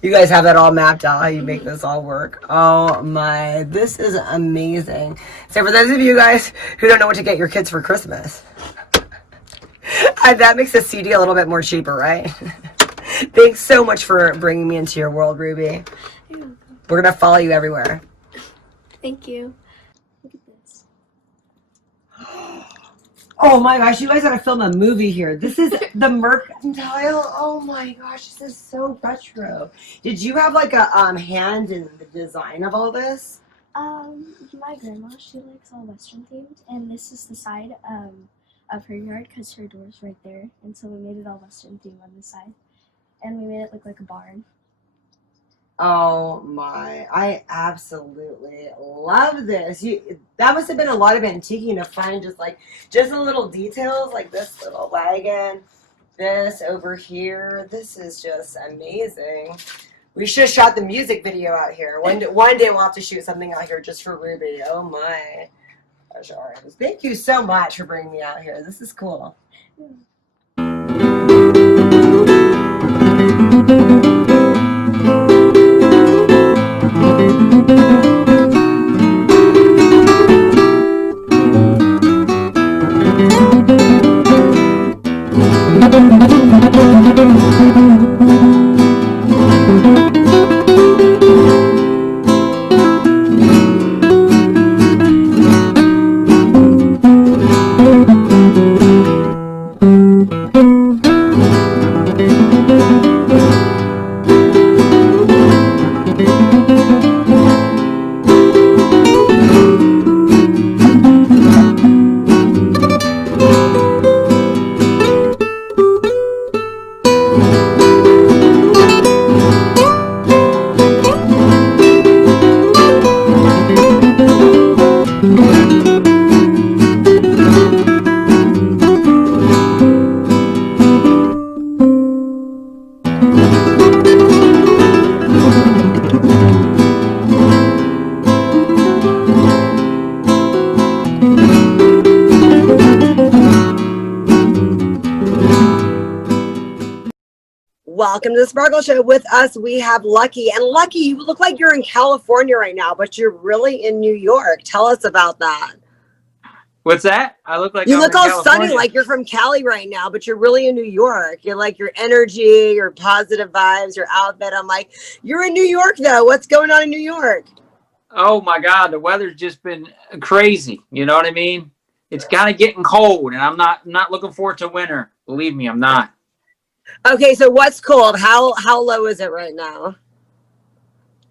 you guys have that all mapped out, how you make this all work. Oh my, this is amazing. So for those of you guys who don't know what to get your kids for Christmas, that makes the CD a little bit more cheaper, right? Thanks so much for bringing me into your world, Ruby. You're welcome. We're going to follow you everywhere. Thank you. Look at this. Oh my gosh, you guys gotta film a movie here. This is the Mercantile. Oh my gosh, this is so retro. Did you have like a hand in the design of all this? My grandma, she likes all Western themed, and this is the side of her yard because her door's right there, and so we made it all Western themed on this side, and we made it look like a barn. Oh my, I absolutely love this. That must have been a lot of antiquing to find just the little details like this little wagon, this over here. This is just amazing. We should have shot the music video out here. One day we'll have to shoot something out here just for Ruby. Oh my gosh, Arians. Thank you so much for bringing me out here. This is cool. Welcome to the Sparkle Show. With us, we have Lucky. And Lucky, you look like you're in California right now, but you're really in New York. Tell us about that. What's that? I look like You I'm look in all California. sunny, like you're from Cali right now, but you're really in New York. You're like your energy, your positive vibes, your outfit. I'm like, you're in New York though. What's going on in New York? Oh my God, the weather's just been crazy. You know what I mean? It's kind of getting cold, and I'm not looking forward to winter. Believe me, I'm not. Okay, so what's cold? How low is it right now?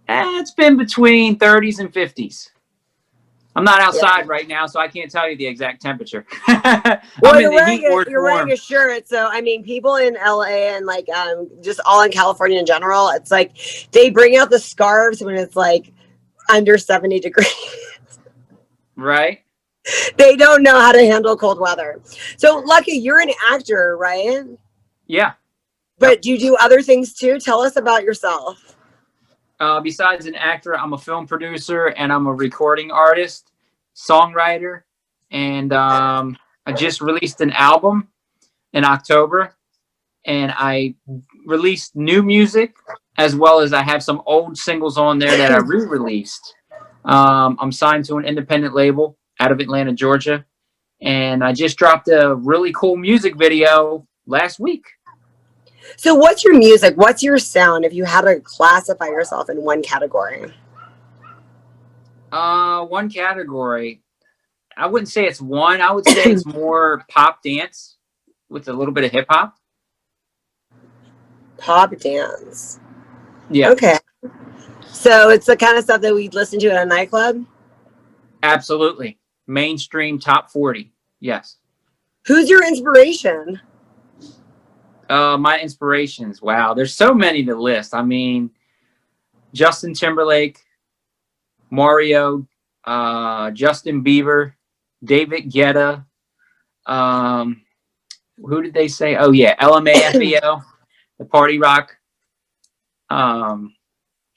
It's been between 30s and 50s. I'm not outside right now, so I can't tell you the exact temperature. Well, I'm in the heat or it's you're warm. wearing a shirt, so I mean, people in LA and like just all in California in general, it's like they bring out the scarves when it's like under 70 degrees. Right? They don't know how to handle cold weather. So, Lucky, you're an actor, right? Yeah. But do you do other things too? Tell us about yourself. Besides an actor, I'm a film producer and I'm a recording artist, songwriter, and I just released an album in October, and I released new music as well as I have some old singles on there that I re-released. I'm signed to an independent label out of Atlanta, Georgia, and I just dropped a really cool music video last week. So what's your music? What's your sound if you had to classify yourself in one category? One category. I wouldn't say it's one. I would say it's more pop dance with a little bit of hip hop. Pop dance. Yeah. Okay. So it's the kind of stuff that we'd listen to at a nightclub? Absolutely. Mainstream top 40. Yes. Who's your inspiration? My inspirations. Wow. There's so many to list. I mean, Justin Timberlake, Mario, Justin Bieber, David Guetta. Who did they say? Oh yeah. LMAFEO, the Party Rock. Trying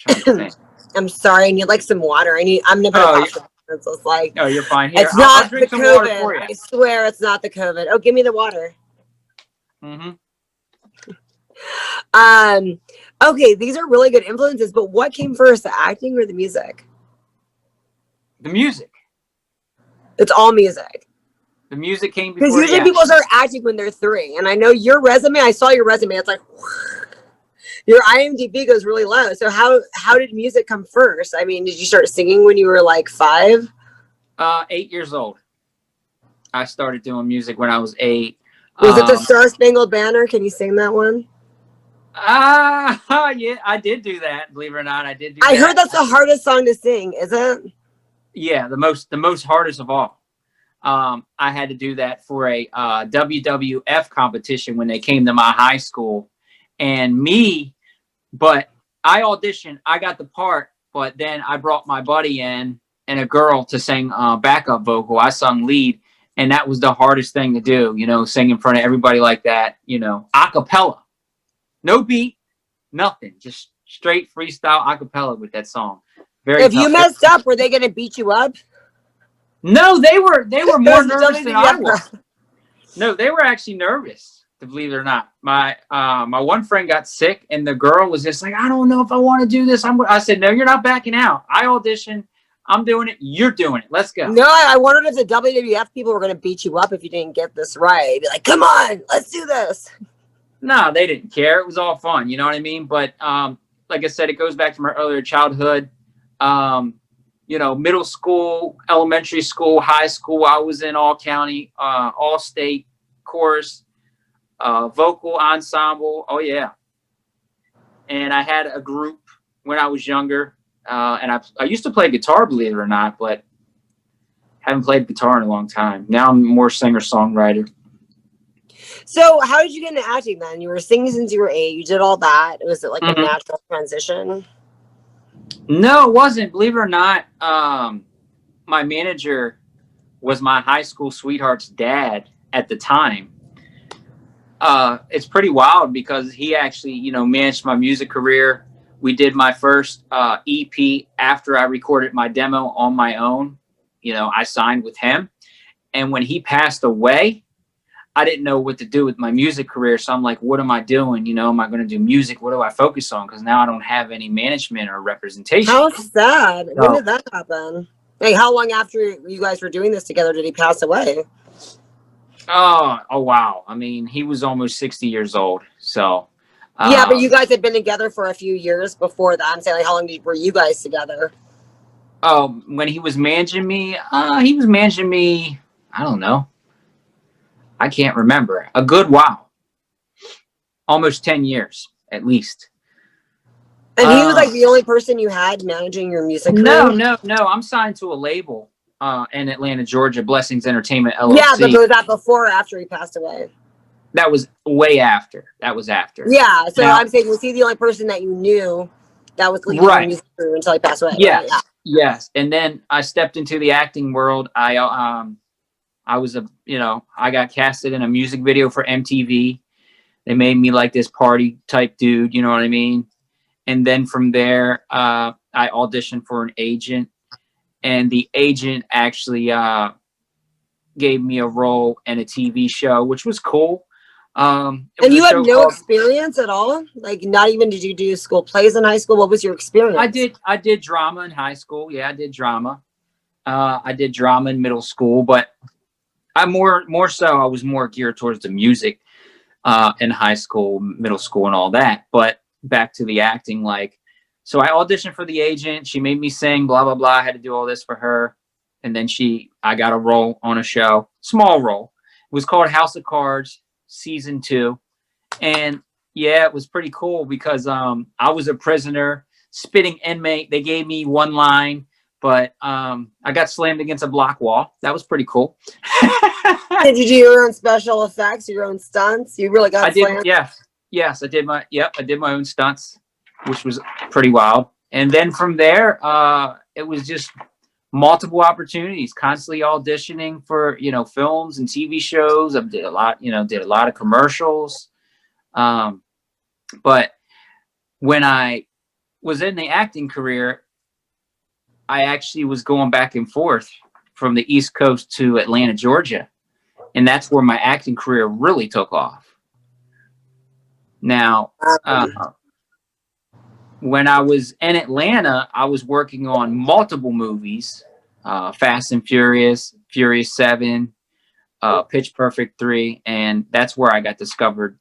to think. I'm sorry, I need like some water. I'm never it's just like Oh, you're fine. Here, it's I'll not the drink some water for COVID. you. I swear it's not the COVID. Oh, give me the water. Mm-hmm. Okay, these are really good influences, but what came first, the acting or the music? The music. It's all music. The music came Because before usually the people action. start acting when they're 3. And I know your resume, I saw your resume, it's like your IMDb goes really low. So how did music come first? I mean, did you start singing when you were like 5? 8 years old. I started doing music when I was 8. Was it the Star Spangled Banner? Can you sing that one? Yeah, I did do that. Believe it or not, I did do that. I heard that's the hardest song to sing, is it? Yeah, the most hardest of all. I had to do that for a WWF competition when they came to my high school, but I auditioned. I got the part, but then I brought my buddy in and a girl to sing backup vocal. I sung lead, and that was the hardest thing to do. You know, sing in front of everybody like that. You know, a cappella, no beat, nothing, just straight freestyle a cappella with that song. Very. If you messed up, were they going to beat you up? No, they were more Those nervous than I WWF was. No, they were actually nervous, to believe it or not. My one friend got sick, and the girl was just like, I don't know if I want to do this. I said, no, you're not backing out. I auditioned. I'm doing it. You're doing it. Let's go. No, I wondered if the WWF people were going to beat you up if you didn't get this right. Be like, come on, let's do this. No, they didn't care. It was all fun. You know what I mean? But like I said, it goes back to my earlier childhood. You know, middle school, elementary school, high school, I was in all county, all state chorus, vocal ensemble. Oh yeah. And I had a group when I was younger. And I used to play guitar, believe it or not, but haven't played guitar in a long time. Now I'm more singer-songwriter. So how did you get into acting then? You were singing since you were 8. You did all that. Was it like a natural transition? No, it wasn't. Believe it or not, my manager was my high school sweetheart's dad at the time. It's pretty wild because he actually, you know, managed my music career. We did my first EP after I recorded my demo on my own. You know, I signed with him. And when he passed away, I didn't know what to do with my music career. So I'm like, what am I doing? You know, am I going to do music? What do I focus on? Because now I don't have any management or representation. How sad. When So- did that happen? Like, how long after you guys were doing this together did he pass away? Oh wow. I mean, he was almost 60 years old. So Yeah, but you guys had been together for a few years before that. I'm saying, like, how long were you guys together? when he was managing me, he was managing me, I don't know. I can't remember. A good while. Almost 10 years, at least. And he was like the only person you had managing your music No, career? no. I'm signed to a label in Atlanta, Georgia, Blessings Entertainment LLC. Yeah, but was that before or after he passed away? That was way after. That was after. Yeah, so Now- I'm saying, was he the only person that you knew that was leading Right. your music career until he passed away? Yes. Right? Yeah. Yes. And then I stepped into the acting world. I was I got casted in a music video for MTV. They made me like this party type dude, you know what I mean? And then from there, I auditioned for an agent, and the agent actually gave me a role in a TV show, which was cool. It And was you a had show no called- experience at all? Like, not even did you do school plays in high school? What was your experience? I did drama in high school. Yeah, I did drama. I did drama in middle school, but I more so I was more geared towards the music in high school, middle school, and all that. But back to the acting, like, so I auditioned for the agent. She made me sing, blah blah blah. I had to do all this for her, and then I got a role on a show, small role. It was called House of Cards season 2, and yeah, it was pretty cool because I was a prisoner, spitting inmate. They gave me one line, but I got slammed against a block wall. That was pretty cool. Did you do your own special effects, your own stunts? You really got I did, slammed? yes, I did my own stunts, which was pretty wild. And then from there, it was just multiple opportunities, constantly auditioning for, films and TV shows. I did a lot of commercials. But when I was in the acting career, I actually was going back and forth from the East Coast to Atlanta, Georgia. And that's where my acting career really took off. Now, when I was in Atlanta, I was working on multiple movies, Fast and Furious, Furious 7, Pitch Perfect 3, and that's where I got discovered.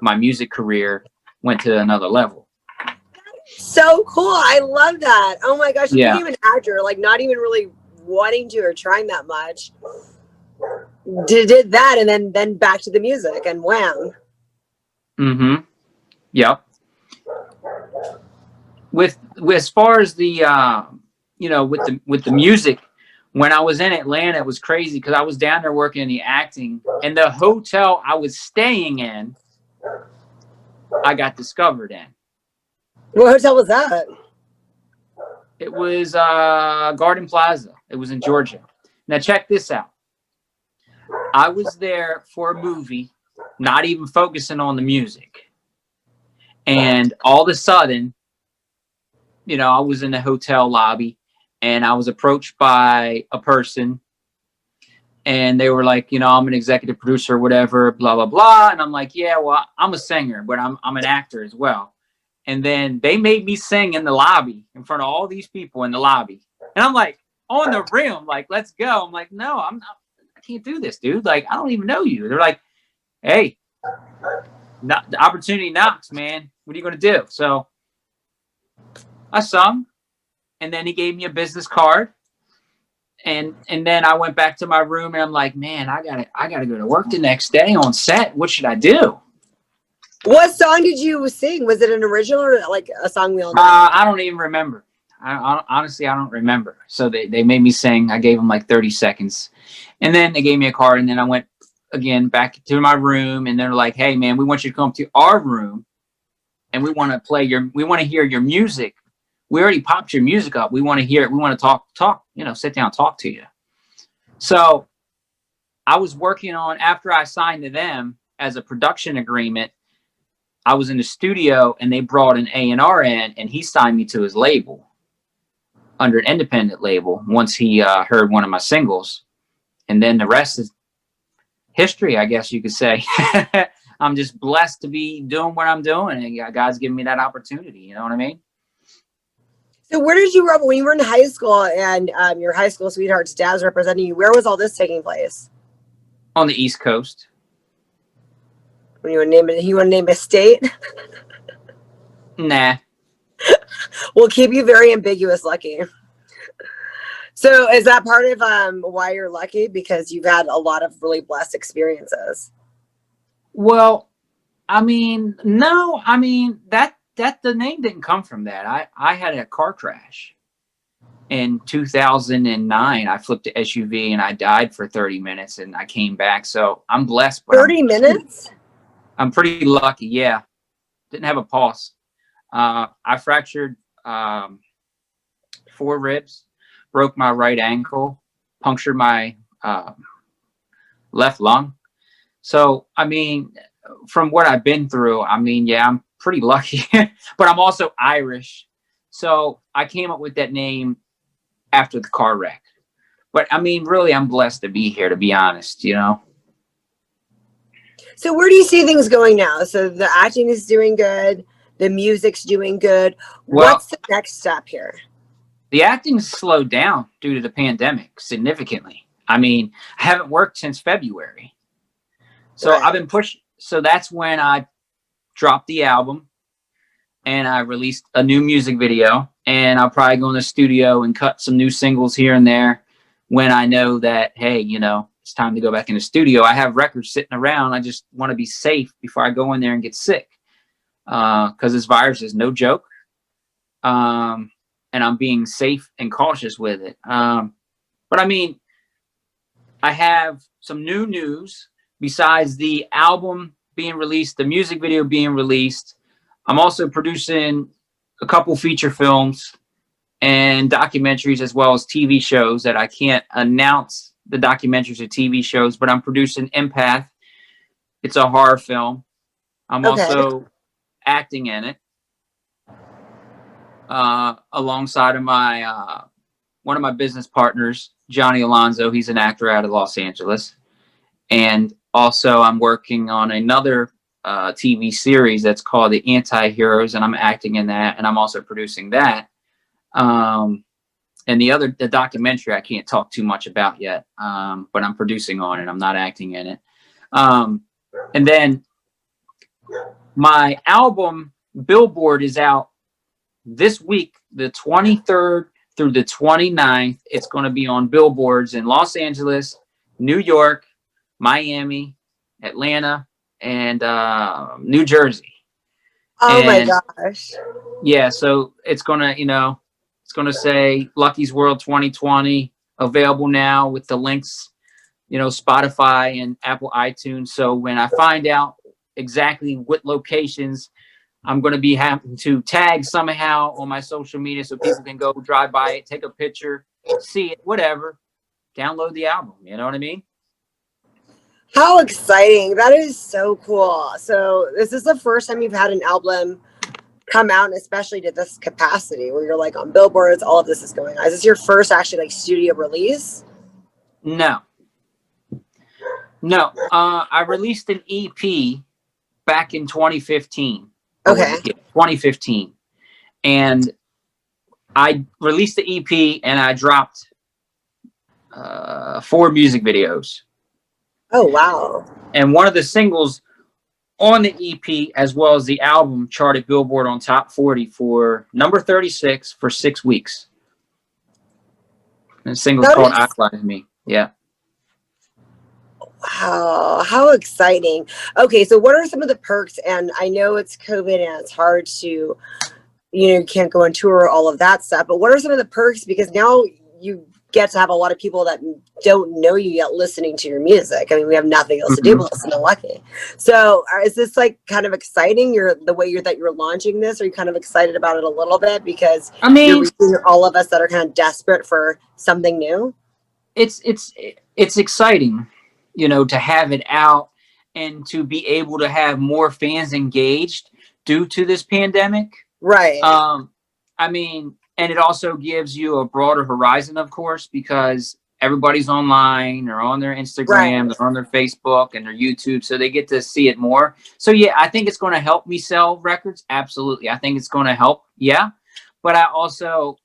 My music career went to another level. So cool. I love that. Oh my gosh. You Yeah. became an actor, like not even really wanting to or trying that much. Did that and then back to the music and wham. Mm-hmm. Yep. With as far as the with the music, when I was in Atlanta, it was crazy because I was down there working in the acting, and the hotel I was staying in, I got discovered in. What hotel was that? It was Garden Plaza. It was in Georgia. Now check this out. I was there for a movie, not even focusing on the music. And all of a sudden, I was in the hotel lobby and I was approached by a person and they were like, I'm an executive producer or whatever, blah, blah, blah. And I'm like, yeah, well, I'm a singer, but I'm an actor as well. And then they made me sing in the lobby in front of all these people in the lobby. And I'm like, on the rim, like, let's go. I'm like, no, I can't do this, dude. Like, I don't even know you. They're like, hey, the opportunity knocks, man. What are you going to do? So I sung, and then he gave me a business card. And then I went back to my room and I'm like, man, I gotta go to work the next day on set. What should I do? What song did you sing? Was it an original or like a song we all know? I don't even remember. Honestly, I don't remember. So they made me sing. I gave them like 30 seconds. And then they gave me a card. And then I went again back to my room. And they're like, hey, man, we want you to come to our room. And we want to hear your music. We already popped your music up. We want to hear it. We want to talk, sit down, talk to you. So I was working on, after I signed to them as a production agreement, I was in the studio and they brought an A&R in and he signed me to his label under an independent label once he heard one of my singles. And then the rest is history, I guess you could say. I'm just blessed to be doing what I'm doing, and God's given me that opportunity. You know what I mean? So where did you grow up when you were in high school and your high school sweetheart's dad was representing you? Where was all this taking place? On the East Coast. When you want to name it, you want to name a state? Nah. We'll keep you very ambiguous, Lucky. So is that part of why you're lucky? Because you've had a lot of really blessed experiences. Well, I mean, no, I mean that the name didn't come from that. I had a car crash in 2009. I flipped a SUV and I died for 30 minutes and I came back. So I'm blessed. But 30 minutes? I'm pretty lucky. Yeah. Didn't have a pulse. I fractured 4 ribs, broke my right ankle, punctured my left lung. So, I mean, from what I've been through, I mean, yeah, I'm pretty lucky, but I'm also Irish. So I came up with that name after the car wreck. But I mean, really, I'm blessed to be here, to be honest, you know? So where do you see things going now? So the acting is doing good. The music's doing good. Well, what's the next step here? The acting's slowed down due to the pandemic significantly. I mean, I haven't worked since February. So Right. I've been pushed. So that's when I dropped the album and I released a new music video, and I'll probably go in the studio and cut some new singles here and there when I know that, hey, you know, it's time to go back in the studio. I have records sitting around. I just want to be safe before I go in there and get sick. Because this virus is no joke. And I'm being safe and cautious with it. But I mean, I have some new news besides the album being released, the music video being released. I'm also producing a couple feature films and documentaries, as well as TV shows that I can't announce the documentaries or TV shows, but I'm producing Empath. It's a horror film. I'm Okay. also acting in it alongside of my one of my business partners, Johnny Alonso. He's an actor out of Los Angeles. And also I'm working on another TV series that's called The Anti-Heroes, and I'm acting in that, and I'm also producing that. And the documentary I can't talk too much about yet, but I'm producing on it. I'm not acting in it. And then my album Billboard is out this week, the 23rd through the 29th. It's going to be on billboards in Los Angeles, New York, Miami, Atlanta, and New Jersey. Oh And, my gosh. yeah, so it's going to, you know, it's going to say Lucky's World 2020, available now with the links, you know, Spotify and Apple iTunes. So when I find out exactly what locations, I'm going to be having to tag somehow on my social media so people can go drive by it, take a picture, see it, whatever, download the album. You know what I mean? How exciting. That is so cool. So this is the first time you've had an album come out, and especially to this capacity where you're like on billboards, all of this is going on. Is this your first actually like studio release? No. I released an EP back in 2015. Okay. 2015. And I released the EP and I dropped 4 music videos. Oh, wow. And one of the singles on the EP, as well as the album, charted Billboard on top 40 for number 36 for 6 weeks. And the single's That called is- Idolize Me. Yeah. Wow, how exciting. Okay, so what are some of the perks? And I know it's COVID and it's hard to, you know, you can't go on tour, all of that stuff, but what are some of the perks? Because now you get to have a lot of people that don't know you yet listening to your music. I mean, we have nothing else to do but listen to Lucky. So is this like kind of exciting? The way that you're launching this? Are you kind of excited about it a little bit? Because I mean, you're reaching all of us that are kind of desperate for something new? it's exciting, you know, to have it out and to be able to have more fans engaged due to this pandemic. Right. I mean, and it also gives you a broader horizon, of course, because everybody's online, they're on their Instagram, they're on their Facebook and their YouTube, so they get to see it more. So yeah, I think it's going to help me sell records. Absolutely. I think it's going to help. Yeah. But I also,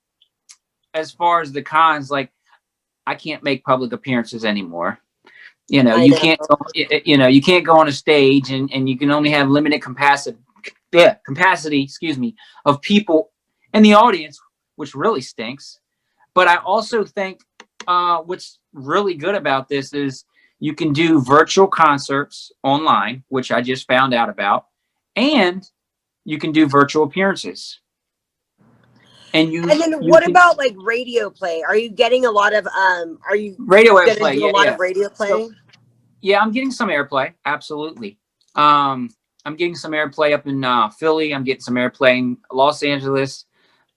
as far as the cons, like I can't make public appearances anymore. You know, you can't go, you know, you can't go on a stage and you can only have limited capacity, excuse me, of people in the audience, which really stinks. But I also think what's really good about this is you can do virtual concerts online, which I just found out about, and you can do virtual appearances. And then what about like radio play? Are you getting a lot of are you radio airplay? Do a lot of radio play? So, yeah, I'm getting some airplay. Absolutely. I'm getting some airplay up in Philly. I'm getting some airplay in Los Angeles,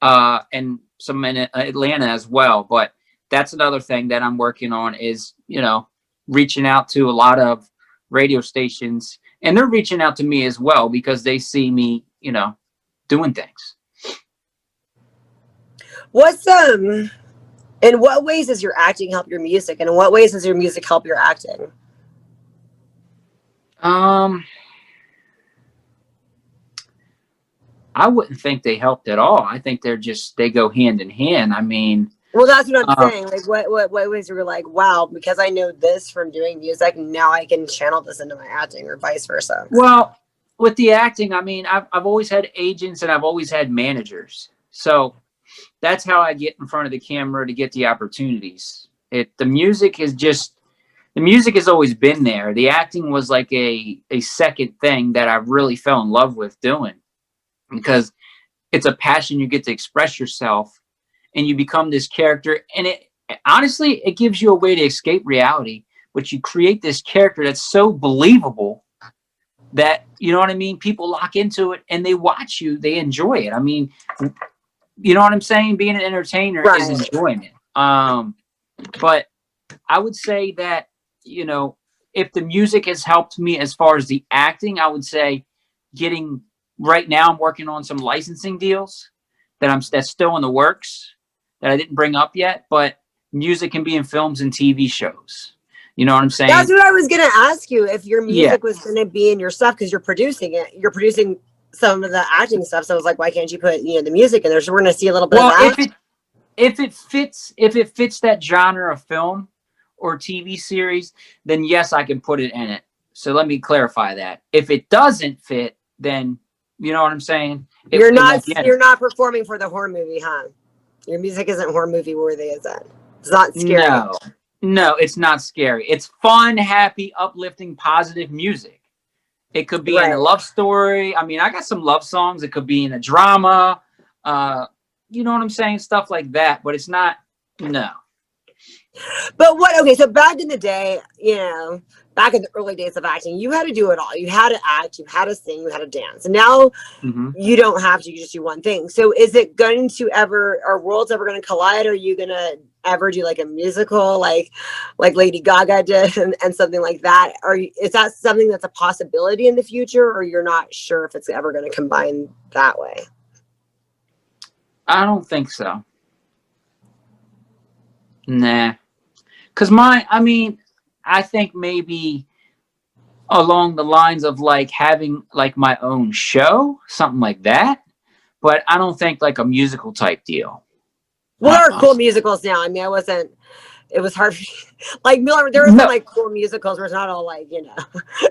and some in Atlanta as well. But that's another thing that I'm working on is, you know, reaching out to a lot of radio stations, and they're reaching out to me as well because they see me, you know, doing things. What's in what ways does your acting help your music, and in what ways does your music help your acting? I wouldn't think they helped at all. I think they go hand in hand. I mean, well, that's what I'm saying. Like, what ways were like, wow, because I know this from doing music, now I can channel this into my acting, or vice versa. Well, with the acting, I mean, I've always had agents and I've always had managers, so that's how I get in front of the camera to get the opportunities. The music has always been there. The acting was like a second thing that I really fell in love with doing, because it's a passion. You get to express yourself and you become this character. And honestly, it gives you a way to escape reality, but you create this character that's so believable that, you know what I mean? People lock into it and they watch you, they enjoy it. I mean, you know what I'm saying? Being an entertainer is enjoyment. But I would say that, you know, if the music has helped me as far as the acting, I would say right now I'm working on some licensing deals that's still in the works that I didn't bring up yet, but music can be in films and TV shows. You know what I'm saying? That's what I was going to ask you, if your music was going to be in your stuff, because you're producing it. You're producing some of the acting stuff, so I was like, why can't you put, you know, the music in there? So we're going to see a little bit of that. If it fits that genre of film or TV series, then yes, I can put it in it. So let me clarify that. If it doesn't fit, then you know what I'm saying? You're not performing for the horror movie, huh? Your music isn't horror movie worthy, is that? It's not scary. No, it's not scary. It's fun, happy, uplifting, positive music. It could be in a love story. I mean, I got some love songs. It could be in a drama. You know what I'm saying? Stuff like that. But it's not, no. But so back in the day, you know, back in the early days of acting, you had to do it all. You had to act, you had to sing, you had to dance. And now you don't have to, you just do one thing. So is it going to are worlds ever going to collide? Are you going to ever do like a musical like Lady Gaga did and something like that? Is that something that's a possibility in the future, or you're not sure if it's ever going to combine that way? I don't think so. Nah. Because I think maybe along the lines of like having like my own show, something like that. But I don't think like a musical type deal. Well, there are cool musicals now. I mean, it was hard. Like there were some like cool musicals where it's not all like, you know,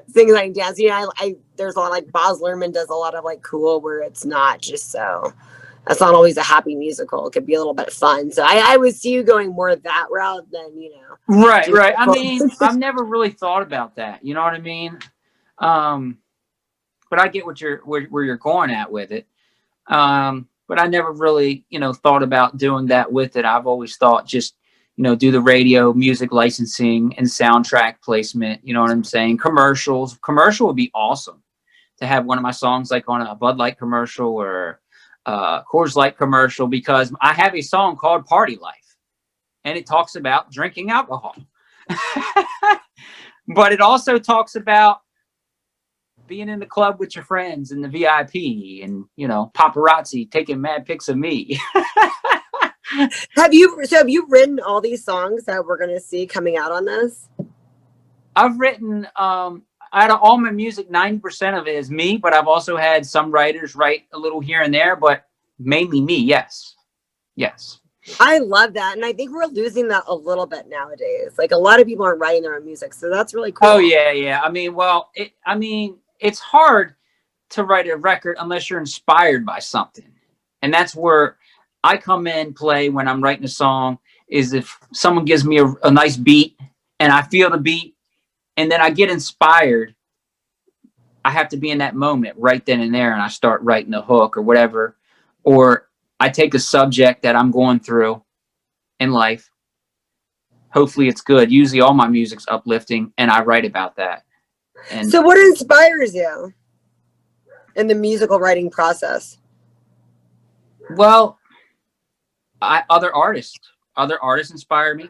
singing and dancing. You know, there's a lot like Baz Luhrmann does a lot of like cool where it's not just so. That's not always a happy musical. It could be a little bit fun. So I would see you going more that route than, you know. Right. I mean, I've never really thought about that. You know what I mean? But I get where you're going at with it. But I never really, you know, thought about doing that with it. I've always thought just, you know, do the radio, music licensing, and soundtrack placement. You know what I'm saying? Commercials. Commercial would be awesome to have one of my songs like on a Bud Light commercial or Coors Light commercial, because I have a song called Party Life and it talks about drinking alcohol. But it also talks about being in the club with your friends in the VIP and, you know, paparazzi taking mad pics of me. Have you written all these songs that we're gonna see coming out on this? I've written out of all my music, 90% of it is me, but I've also had some writers write a little here and there, but mainly me. Yes. I love that, and I think we're losing that a little bit nowadays. Like a lot of people aren't writing their own music, so that's really cool. Oh yeah. I mean, it's hard to write a record unless you're inspired by something, and that's where I come in play when I'm writing a song. Is if someone gives me a nice beat and I feel the beat, and then I get inspired, I have to be in that moment right then and there, and I start writing a hook or whatever, or I take a subject that I'm going through in life. Hopefully it's good. Usually all my music's uplifting, and I write about that. And so what inspires you in the musical writing process? well, other artists inspire me.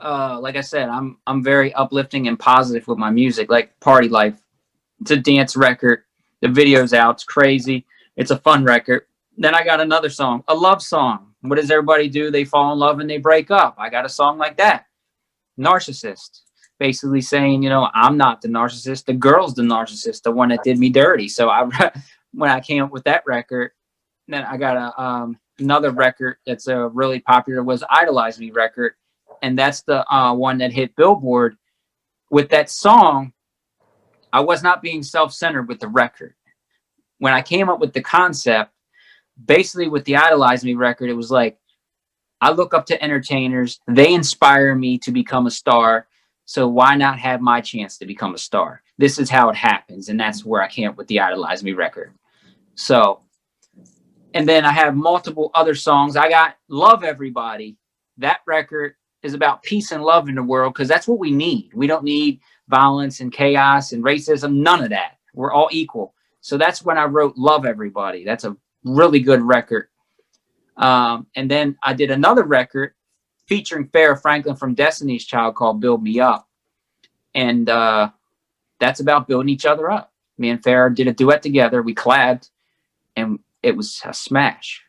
Like I said, I'm very uplifting and positive with my music, like Party Life. It's a dance record. The video's out. It's crazy. It's a fun record. Then I got another song, a love song. What does everybody do? They fall in love and they break up. I got a song like that. Narcissist. Basically saying, I'm not the narcissist. The girl's the narcissist, the one that did me dirty. So when I came up with that record, then I got another record that's really popular was Idolize Me record. And that's the one that hit Billboard. With that song, I was not being self-centered with the record. When I came up with the concept, basically with the Idolize Me record, it was like, I look up to entertainers. They inspire me to become a star. So why not have my chance to become a star? This is how it happens. And that's where I came up with the Idolize Me record. So, and then I have multiple other songs. I got Love Everybody. That record is about peace and love in the world, because that's what we need. We don't need violence and chaos and racism. None of that. We're all equal. So that's when I wrote Love Everybody. That's a really good record. And then I did another record featuring Farrah Franklin from Destiny's Child called Build Me Up. And that's about building each other up. Me and Farrah did a duet together. We collabed, and it was a smash.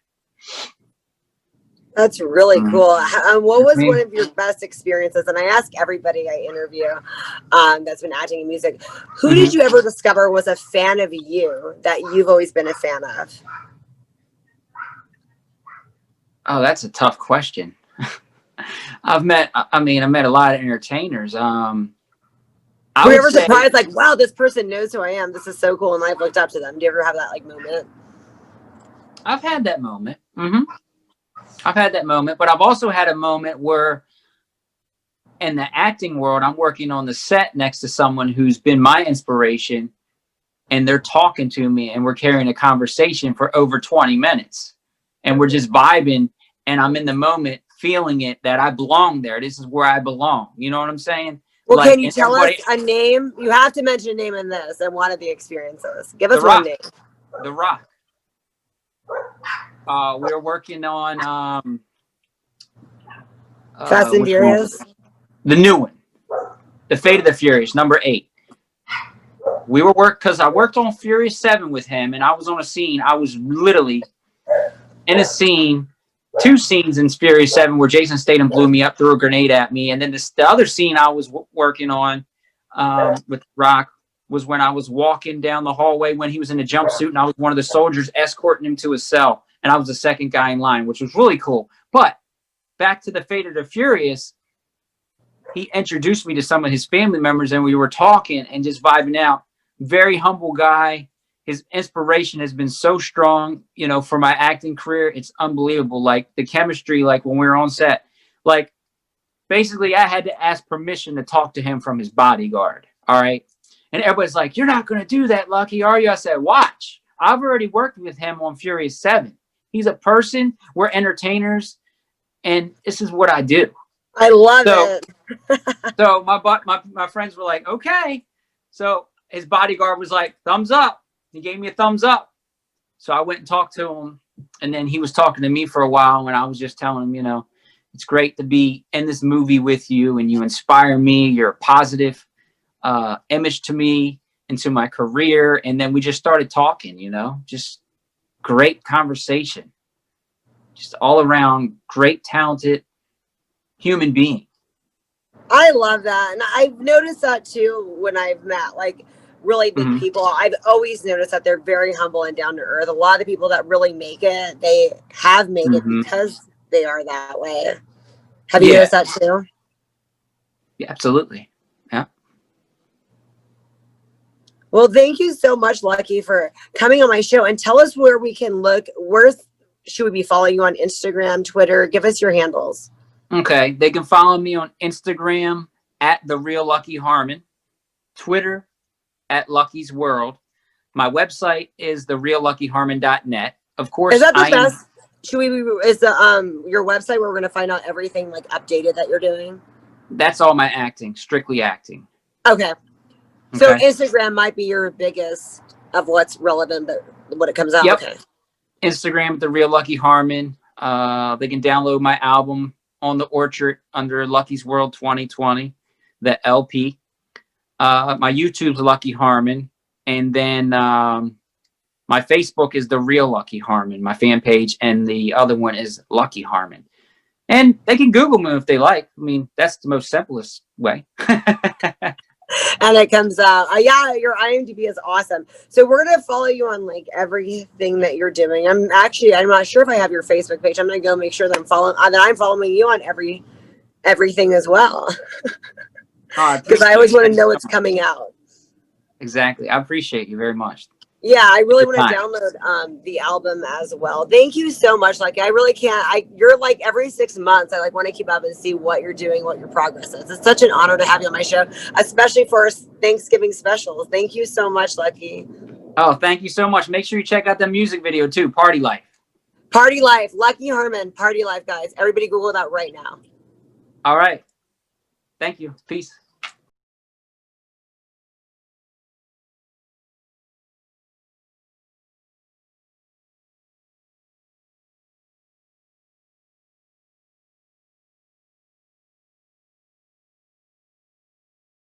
That's really cool. What was one of your best experiences? And I ask everybody I interview that's been acting in music, who did you ever discover was a fan of you that you've always been a fan of? Oh, that's a tough question. I met a lot of entertainers. Were you ever surprised, like, wow, this person knows who I am. This is so cool. And I've looked up to them. Do you ever have that moment? I've had that moment. I've had that moment, but I've also had a moment where in the acting world, I'm working on the set next to someone who's been my inspiration, and they're talking to me, and we're carrying a conversation for over 20 minutes, and we're just vibing, and I'm in the moment feeling it that I belong there. This is where I belong. You know what I'm saying? Well, can you tell us a name? You have to mention a name in this and one of the experiences. Give us one name. The Rock. We were working on Fast and Furious. The new one. The Fate of the Furious, number 8. We were because I worked on Furious 7 with him, and I was on a scene. I was literally in a scene, 2 scenes in Furious 7 where Jason Statham blew me up, threw a grenade at me, and then the other scene I was working on with Rock was when I was walking down the hallway when he was in a jumpsuit, and I was one of the soldiers escorting him to his cell, and I was the second guy in line, which was really cool. But back to the Fate of the Furious, he introduced me to some of his family members, and we were talking and just vibing out. Very humble guy. His inspiration has been so strong, for my acting career. It's unbelievable. Like the chemistry, like when we were on set, like basically I had to ask permission to talk to him from his bodyguard. All right. And everybody's like, "You're not going to do that, Lucky, are you?" I said, "Watch. I've already worked with him on Furious 7. He's a person. We're entertainers. And this is what I do." I love it. So my friends were like, "Okay." So his bodyguard was like, "Thumbs up." He gave me a thumbs up. So I went and talked to him. And then he was talking to me for a while. And I was just telling him, it's great to be in this movie with you. And you inspire me. You're a positive image to me and to my career. And then we just started talking, just great conversation. just all around great, talented human being. I love that. And I've noticed that too when I've met like really big Mhm. people. I've always noticed that they're very humble and down to earth. A lot of the people that really make it, they have made it Mhm. because they are that way. Have you Yeah. noticed that too? Yeah, absolutely. Yeah. Well, thank you so much, Lucky, for coming on my show, and tell us where we can look. Where should we be following you on Instagram, Twitter? Give us your handles. Okay. They can follow me on Instagram at The Real Lucky Harmon, Twitter at Lucky's World. My website is therealluckyharmon.net. Of course, Is that the I am, best? Should we? Is the your website where we're going to find out everything like updated that you're doing? that's all my acting, strictly acting. Okay. So Okay. Instagram might be your biggest of what's relevant, but when it comes out, Yep. okay. Instagram, The Real Lucky Harmon. They can download my album On the Orchard under Lucky's World 2020, the LP. My YouTube's Lucky Harmon. And then my Facebook is The Real Lucky Harmon, my fan page. And the other one is Lucky Harmon. And they can Google me if they like. I mean, that's the most simplest way. And it comes out. Yeah, your IMDb is awesome. So we're gonna follow you on like everything that you're doing. I'm not sure if I have your Facebook page. I'm gonna go make sure that I'm following you on everything as well. Because I always want to know what's coming out. Exactly. I appreciate you very much. Yeah, I really want Good to time. download the album as well. Thank you so much. Like I really can't. You're like every 6 months. I like want to keep up and see what you're doing, what your progress is. It's such an honor to have you on my show, especially for Thanksgiving specials. Thank you so much, Lucky. Oh, thank you so much. Make sure you check out the music video too, Party Life. Party Life, Lucky Harmon, Party Life, guys. Everybody Google that right now. All right. Thank you. Peace.